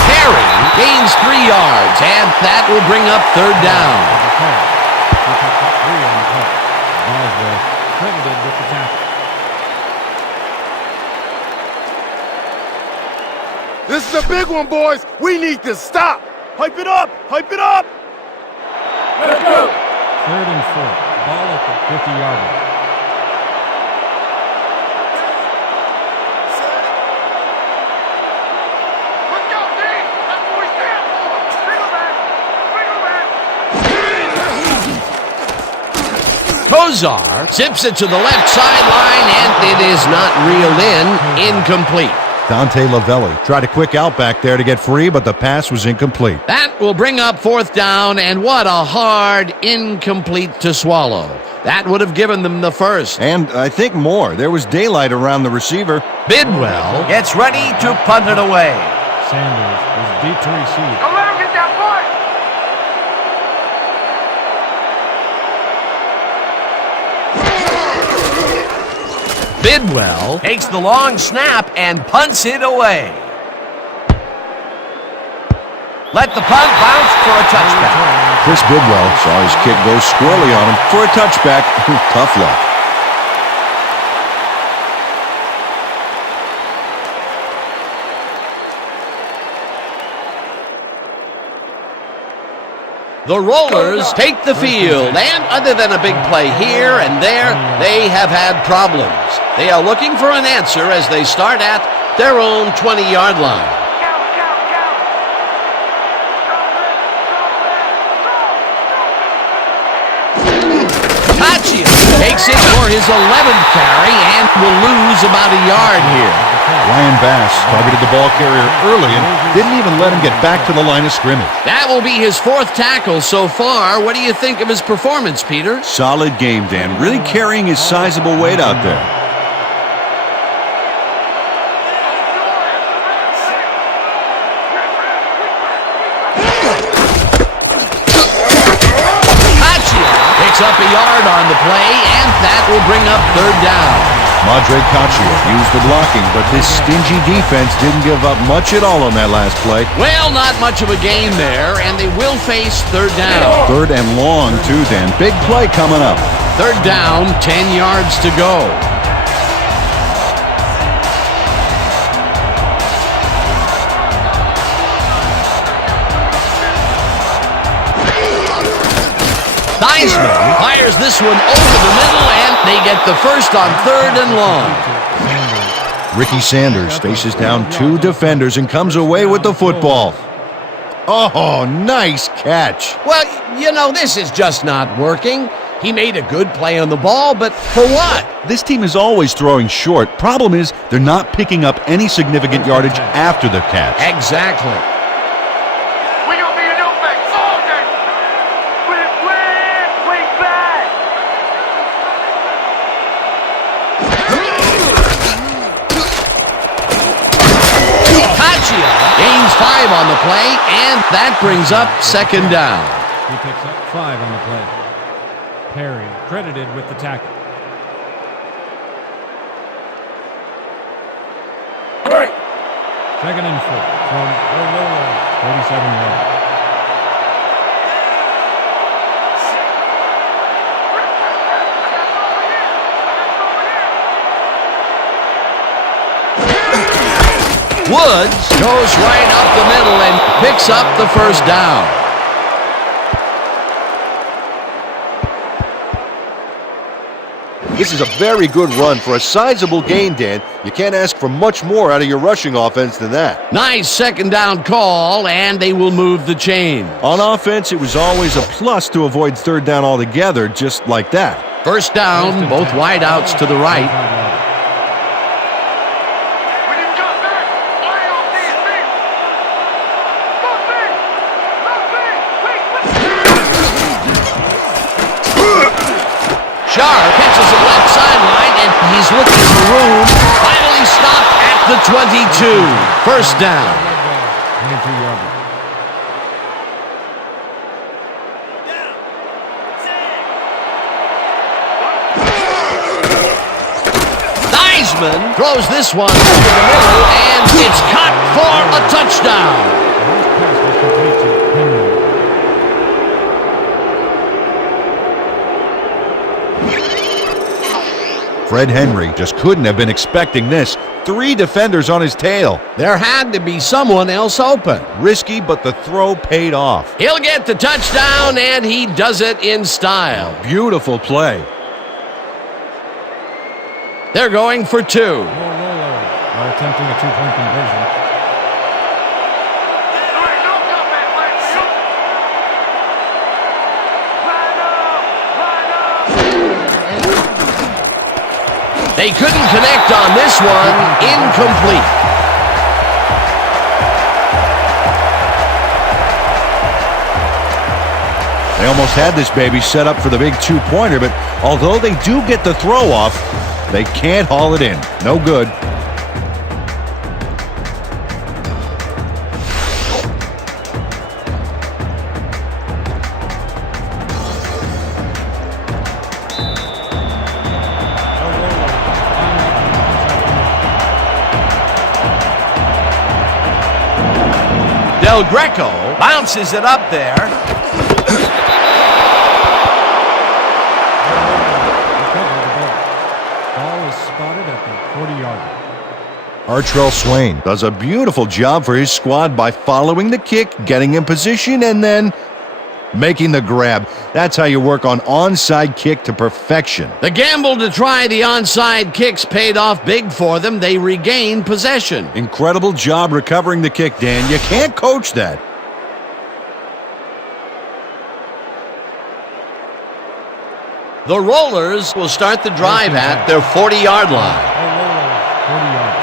Perry gains 3 yards, and that will bring up 3rd down. He picked up 3 on the play. Boswell credited with the tackle. This is a big one, boys. We need to stop. Hype it up! Hype it up! Let's go. 3rd and 4. Ball at the 50-yard line. Let's go, D. That's what we stand for. Single back. Kosar zips it to the left sideline, and it is not reeled in. Incomplete. Dante Lavelli tried a quick out back there to get free, but the pass was incomplete. That will bring up 4th down, and what a hard incomplete to swallow. That would have given them the first. And I think more. There was daylight around the receiver. Bidwell gets ready to punt it away. Sanders is deep to receive. Don't let him get that point. Bidwell takes the long snap and punts it away. Let the punt bounce for a touchback. Chris Bidwell saw his kick go squirrely on him for a touchback. Tough luck. The Rollers take the field, and other than a big play here and there, they have had problems. They are looking for an answer as they start at their own 20-yard line. Count, count, count. Tachia takes it for his 11th carry and will lose about a yard here. Ryan Bass targeted the ball carrier early and didn't even let him get back to the line of scrimmage. That will be his 4th tackle so far. What do you think of his performance, Peter? Solid game, Dan. Really carrying his sizable weight out there. Tachia picks up a yard on the play, and that will bring up 3rd down. Madre Caccia used the blocking, but this stingy defense didn't give up much at all on that last play. Well, not much of a gain there, and they will face 3rd down. 3rd and long, too, Dan. Big play coming up. 3rd down, 10 yards to go. Theismann fires this one over the middle, and they get the first on 3rd and long. Ricky Sanders faces down 2 defenders and comes away with the football. Oh, nice catch. Well, you know, this is just not working. He made a good play on the ball, but for what? This team is always throwing short. Problem is, they're not picking up any significant yardage after the catch. Exactly. We gonna be in your face all day. Way back. Tachia gains 5 on the play, and that brings up 2nd down. He picks up 5 on the play. Perry credited with the tackle. Great. 2nd and 4 from the Rollers, 37 yards. Woods goes right up the middle and picks up the 1st down. This is a very good run for a sizable gain, Dan. You can't ask for much more out of your rushing offense than that. Nice second down call, and they will move the chain. On offense, it was always a plus to avoid third down altogether, just like that. First down, both wideouts to the right. When you got back, eye on these feet. Look me. Sharp pitches it left sideline, and he's looking for room. Finally stopped at the 22. First down. 22-yarder. Heisman throws this one over the middle, and it's caught for a touchdown. Last pass was complete to Henry. Fred Henry just couldn't have been expecting this. 3 defenders on his tail. There had to be someone else open. Risky, but the throw paid off. He'll get the touchdown, and he does it in style. Beautiful play. They're going for 2. Rollers are attempting a two-point conversion. They couldn't connect on this one. Incomplete. They almost had this baby set up for the big 2-pointer, but although they do get the throw off, they can't haul it in. No good. Del Greco bounces it up there. Ball is spotted at the 40-yard line. Artrell Swain does a beautiful job for his squad by following the kick, getting in position, and then making the grab. That's how you work on onside kick to perfection. The gamble to try the onside kicks paid off big for them. They regained possession. Incredible job recovering the kick, Dan. You can't coach that. The Rollers will start the drive at their 40-yard line. 40-yard line.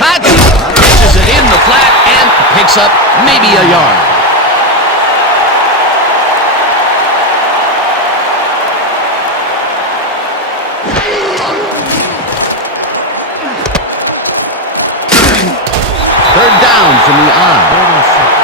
Catches it in the flat and picks up maybe a yard. Third down from the eye. 46.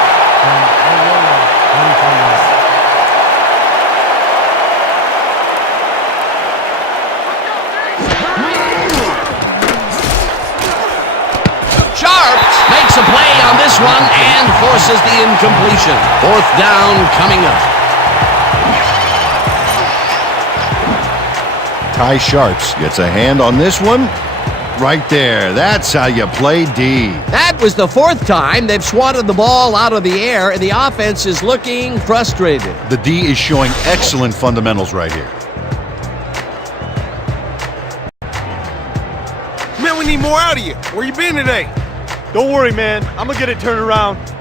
Sharps makes a play on this one and forces the incompletion. Fourth down coming up. Ty Sharps gets a hand on this one. Right there. That's how you play D. That was the 4th time they've swatted the ball out of the air, and the offense is looking frustrated. The D is showing excellent fundamentals right here. Man, we need more out of you. Where you been today? Don't worry, man. I'm gonna get it turned around. 46.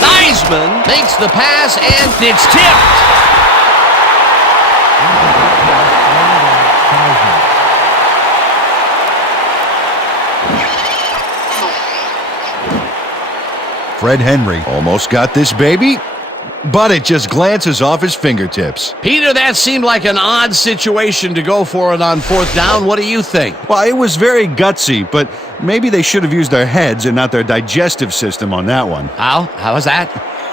Heisman makes the pass, and it's tipped. Fred Henry almost got this baby, but it just glances off his fingertips. Peter, that seemed like an odd situation to go for it on 4th down. What do you think? Well, it was very gutsy, but maybe they should have used their heads and not their digestive system on that one. How was that?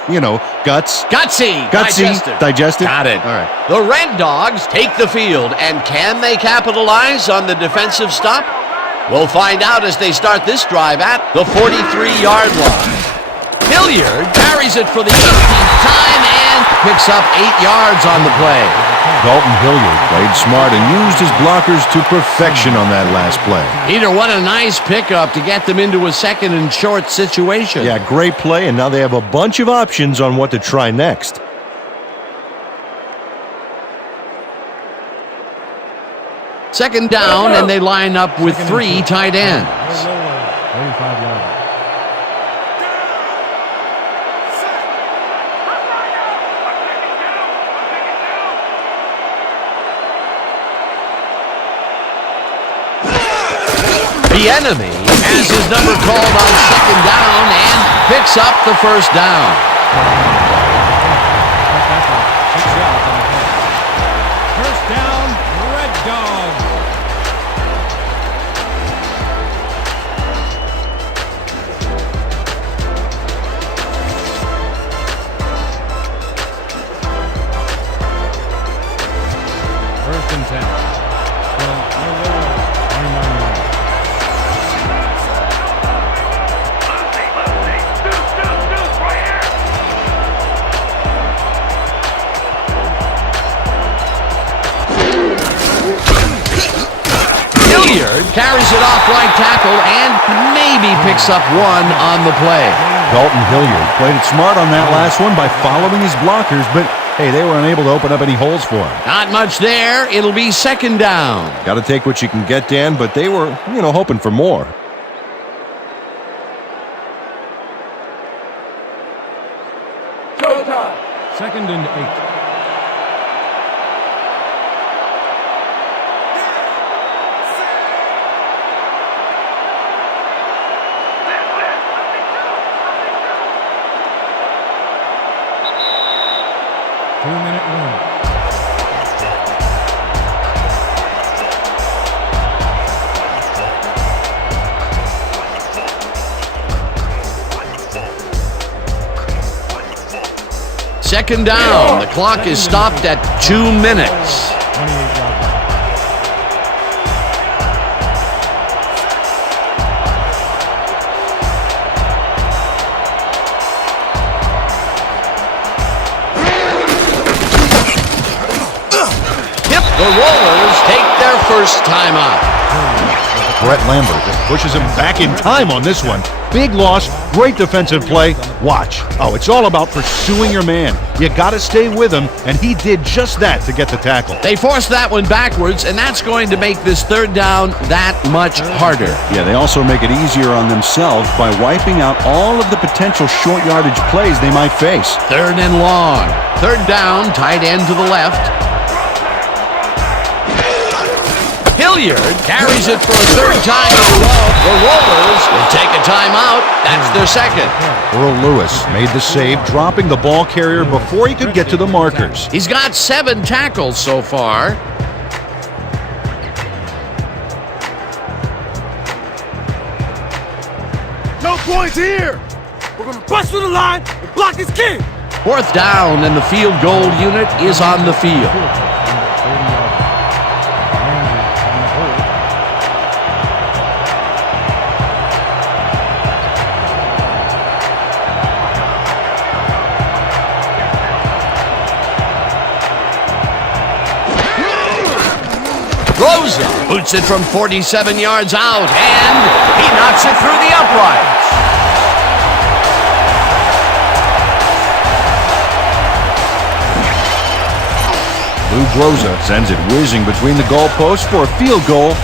guts. Gutsy. Digested. Got it. All right. The Red Dogs take the field, and can they capitalize on the defensive stop? We'll find out as they start this drive at the 43-yard line. Hilliard carries it for the 18th time and picks up 8 yards on the play. Dalton Hilliard played smart and used his blockers to perfection on that last play. Peter, what a nice pickup to get them into a second and short situation. Yeah, great play, and now they have a bunch of options on what to try next. Second down, and they line up with 3 tight ends. 35 yards. The enemy has his number called on second down and picks up the first down. 6 yards on the play. First down, Red Dogs. First and 10. From their 29 yards. Hilliard carries it off right tackle and maybe picks up 1 on the play. Dalton Hilliard played it smart on that last one by following his blockers, but hey, they were unable to open up any holes for him. Not much there. It'll be second down. Got to take what you can get, Dan, but they were, hoping for more. Second and 8. Two-minute warning. Second down. The clock is stopped at 2 minutes. 28 yards. The Rollers take their first timeout. Brett Lambert pushes him back in time on this one. Big loss, great defensive play. Watch. Oh, it's all about pursuing your man. You got to stay with him, and he did just that to get the tackle. They forced that one backwards, and that's going to make this third down that much harder. Yeah, they also make it easier on themselves by wiping out all of the potential short yardage plays they might face. Third and long. Third down, tight end to the left. Hilliard carries it for a third time in a row. The Rollers will take a timeout. That's their second. Earl Lewis made the save, dropping the ball carrier before he could get to the markers. He's got 7 tackles so far. No points here. We're going to bust through the line and block this kid. Fourth down, and the field goal unit is on the field. Rosa boots it from 47 yards out, and he knocks it through the uprights. Lou Groza sends it whizzing between the goalposts for a field goal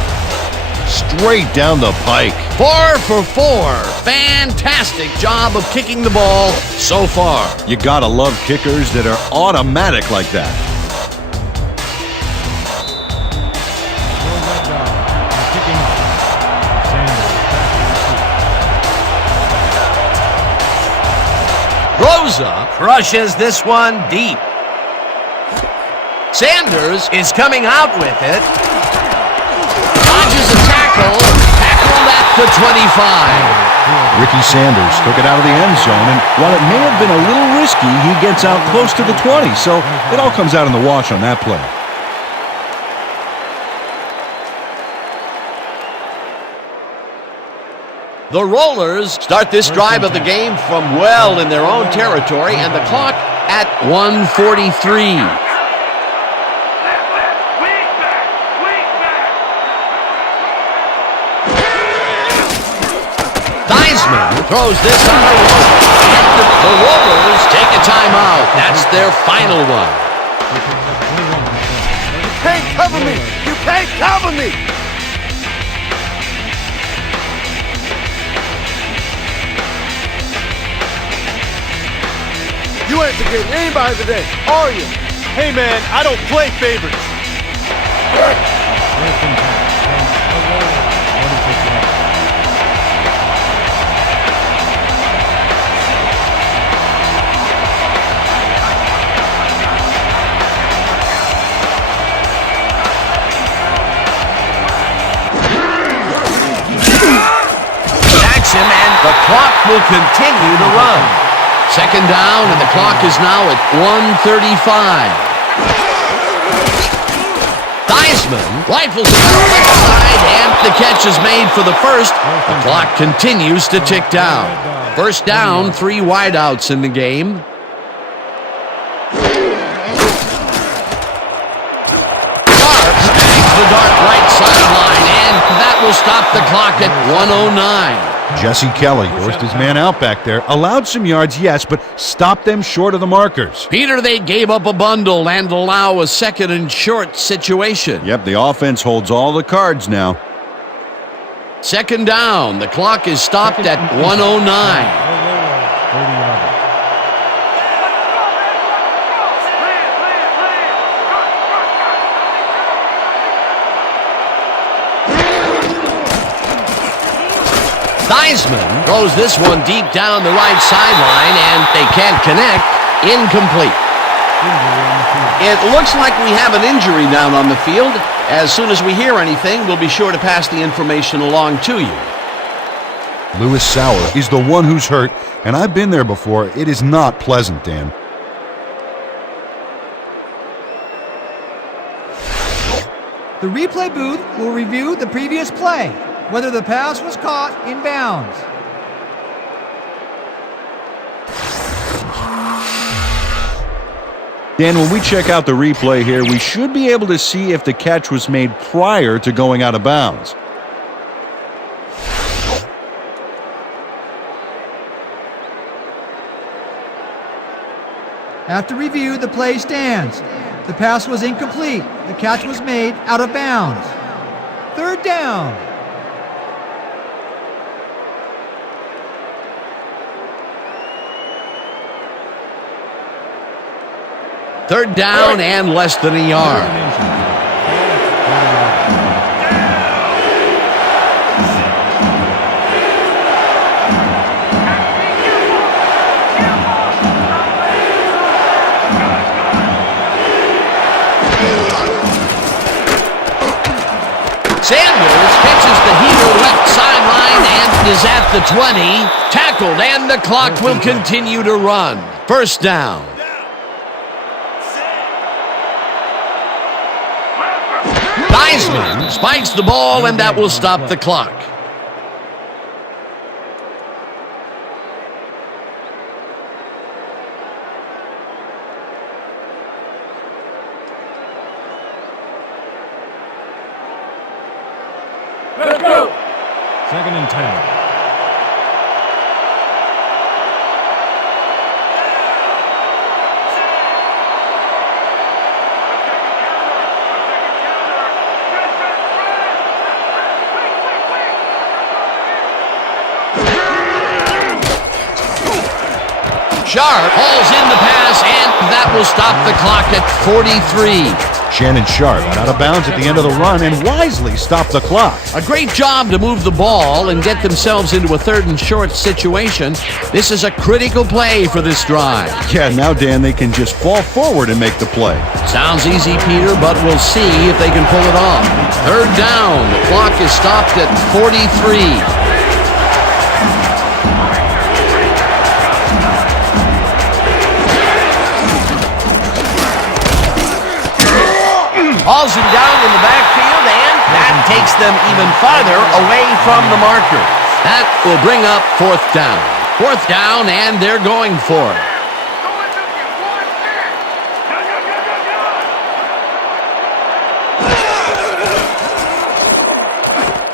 straight down the pike. 4 for 4. Fantastic job of kicking the ball so far. You gotta love kickers that are automatic like that. Rosa crushes this one deep. Sanders is coming out with it. Dodges a tackle. Tackled at the 25. Ricky Sanders took it out of the end zone, and while it may have been a little risky, he gets out close to the 20, so it all comes out in the wash on that play. The Rollers start this drive of the game from well in their own territory, and the clock at 1:43. Theismann throws this on the rope. The Rollers take a timeout. That's their final one. You can't cover me! You can't cover me! You ain't forgetting anybody today, are you? Hey, man, I don't play favorites. Sacks him, and the clock will continue to run. Second down, and the clock is now at 1:35. Theismann rifles it out left side, and the catch is made for the first. The clock continues to tick down. First down, 3 wideouts in the game. Sharp snags the dark right sideline, and that will stop the clock at 1:09. Jesse Kelly forced his man out back there, allowed some yards, yes, but stopped them short of the markers. Peter, they gave up a bundle and allow a second and short situation. Yep, the offense holds all the cards now. Second down, the clock is stopped at 1:09. 30 yards. Theismann throws this one deep down the right sideline, and they can't connect. Incomplete. It looks like we have an injury down on the field. As soon as we hear anything, we'll be sure to pass the information along to you. Lewis Sauer is the one who's hurt, and I've been there before. It is not pleasant, Dan. The replay booth will review the previous play, whether the pass was caught in bounds. Dan, when we check out the replay here, we should be able to see if the catch was made prior to going out of bounds. After review, the play stands. The pass was incomplete. The catch was made out of bounds. Third down. Third down and less than a yard. Sanders catches the heater left sideline and is at the 20. Tackled, and the clock will continue to run. First down. Theismann spikes the ball, and that will stop the clock. Let's go. Second and 10. Sharp hauls in the pass, and that will stop the clock at 43. Shannon Sharp got out of bounds at the end of the run and wisely stopped the clock. A great job to move the ball and get themselves into a third and short situation. This is a critical play for this drive. Yeah, now, Dan, they can just fall forward and make the play. Sounds easy, Peter, but we'll see if they can pull it off. Third down. The clock is stopped at 43. hauls him down in the backfield, and that takes them even farther away from the marker. That will bring up 4th down. 4th down, and they're going for it.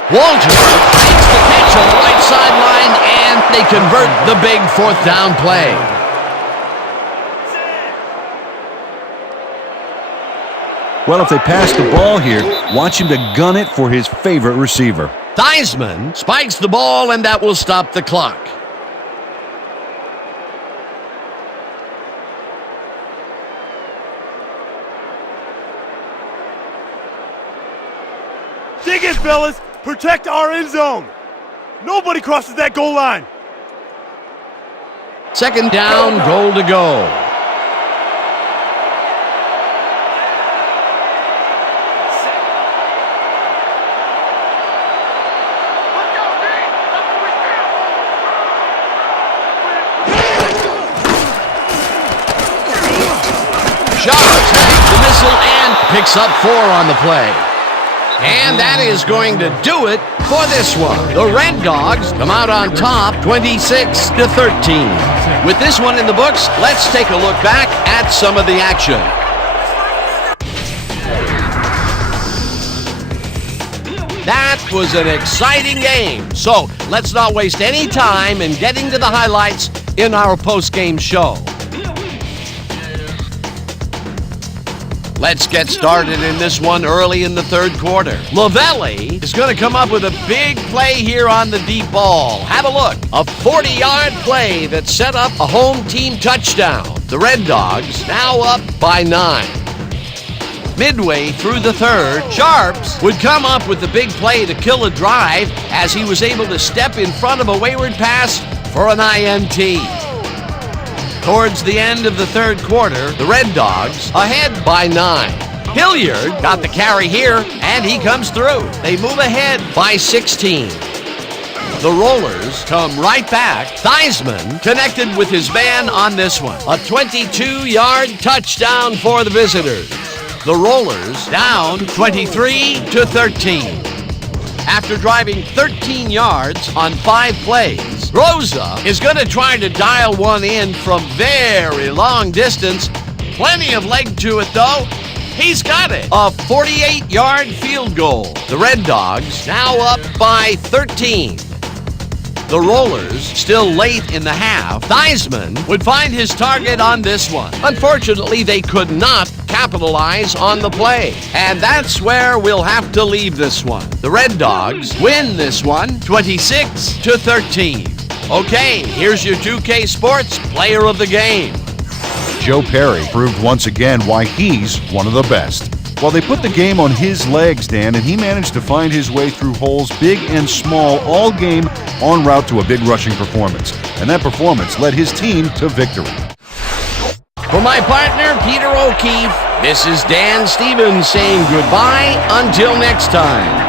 Walter makes the catch on the right sideline, and they convert the big 4th down play. Well, if they pass the ball here, watch him to gun it for his favorite receiver. Theismann spikes the ball, and that will stop the clock. Dig it, fellas. Protect our end zone. Nobody crosses that goal line. 2nd down, goal to go. Shaw takes the missile and picks up 4 on the play. And that is going to do it for this one. The Red Dogs come out on top 26-13. With this one in the books, let's take a look back at some of the action. That was an exciting game. So let's not waste any time in getting to the highlights in our post-game show. Let's get started in this one early in the 3rd quarter. Lavelli is going to come up with a big play here on the deep ball. Have a look. A 40-yard play that set up a home team touchdown. The Red Dogs now up by 9. Midway through the 3rd, Sharps would come up with the big play to kill a drive as he was able to step in front of a wayward pass for an INT. Towards the end of the 3rd quarter, the Red Dogs ahead by 9. Hilliard got the carry here, and he comes through. They move ahead by 16. The Rollers come right back. Theismann connected with his man on this one. A 22-yard touchdown for the visitors. The Rollers down 23-13. After driving 13 yards on 5 plays, Rosa is going to try to dial one in from very long distance. Plenty of leg to it, though. He's got it. A 48-yard field goal. The Red Dogs now up by 13. The Rollers still late in the half. Theismann would find his target on this one. Unfortunately, they could not capitalize on the play. And that's where we'll have to leave this one. The Red Dogs win this one 26-13. Okay, here's your 2K Sports Player of the Game. Joe Perry proved once again why he's one of the best. Well, they put the game on his legs, Dan, and he managed to find his way through holes big and small all game en route to a big rushing performance. And that performance led his team to victory. For my partner, Peter O'Keefe, this is Dan Stevens saying goodbye until next time.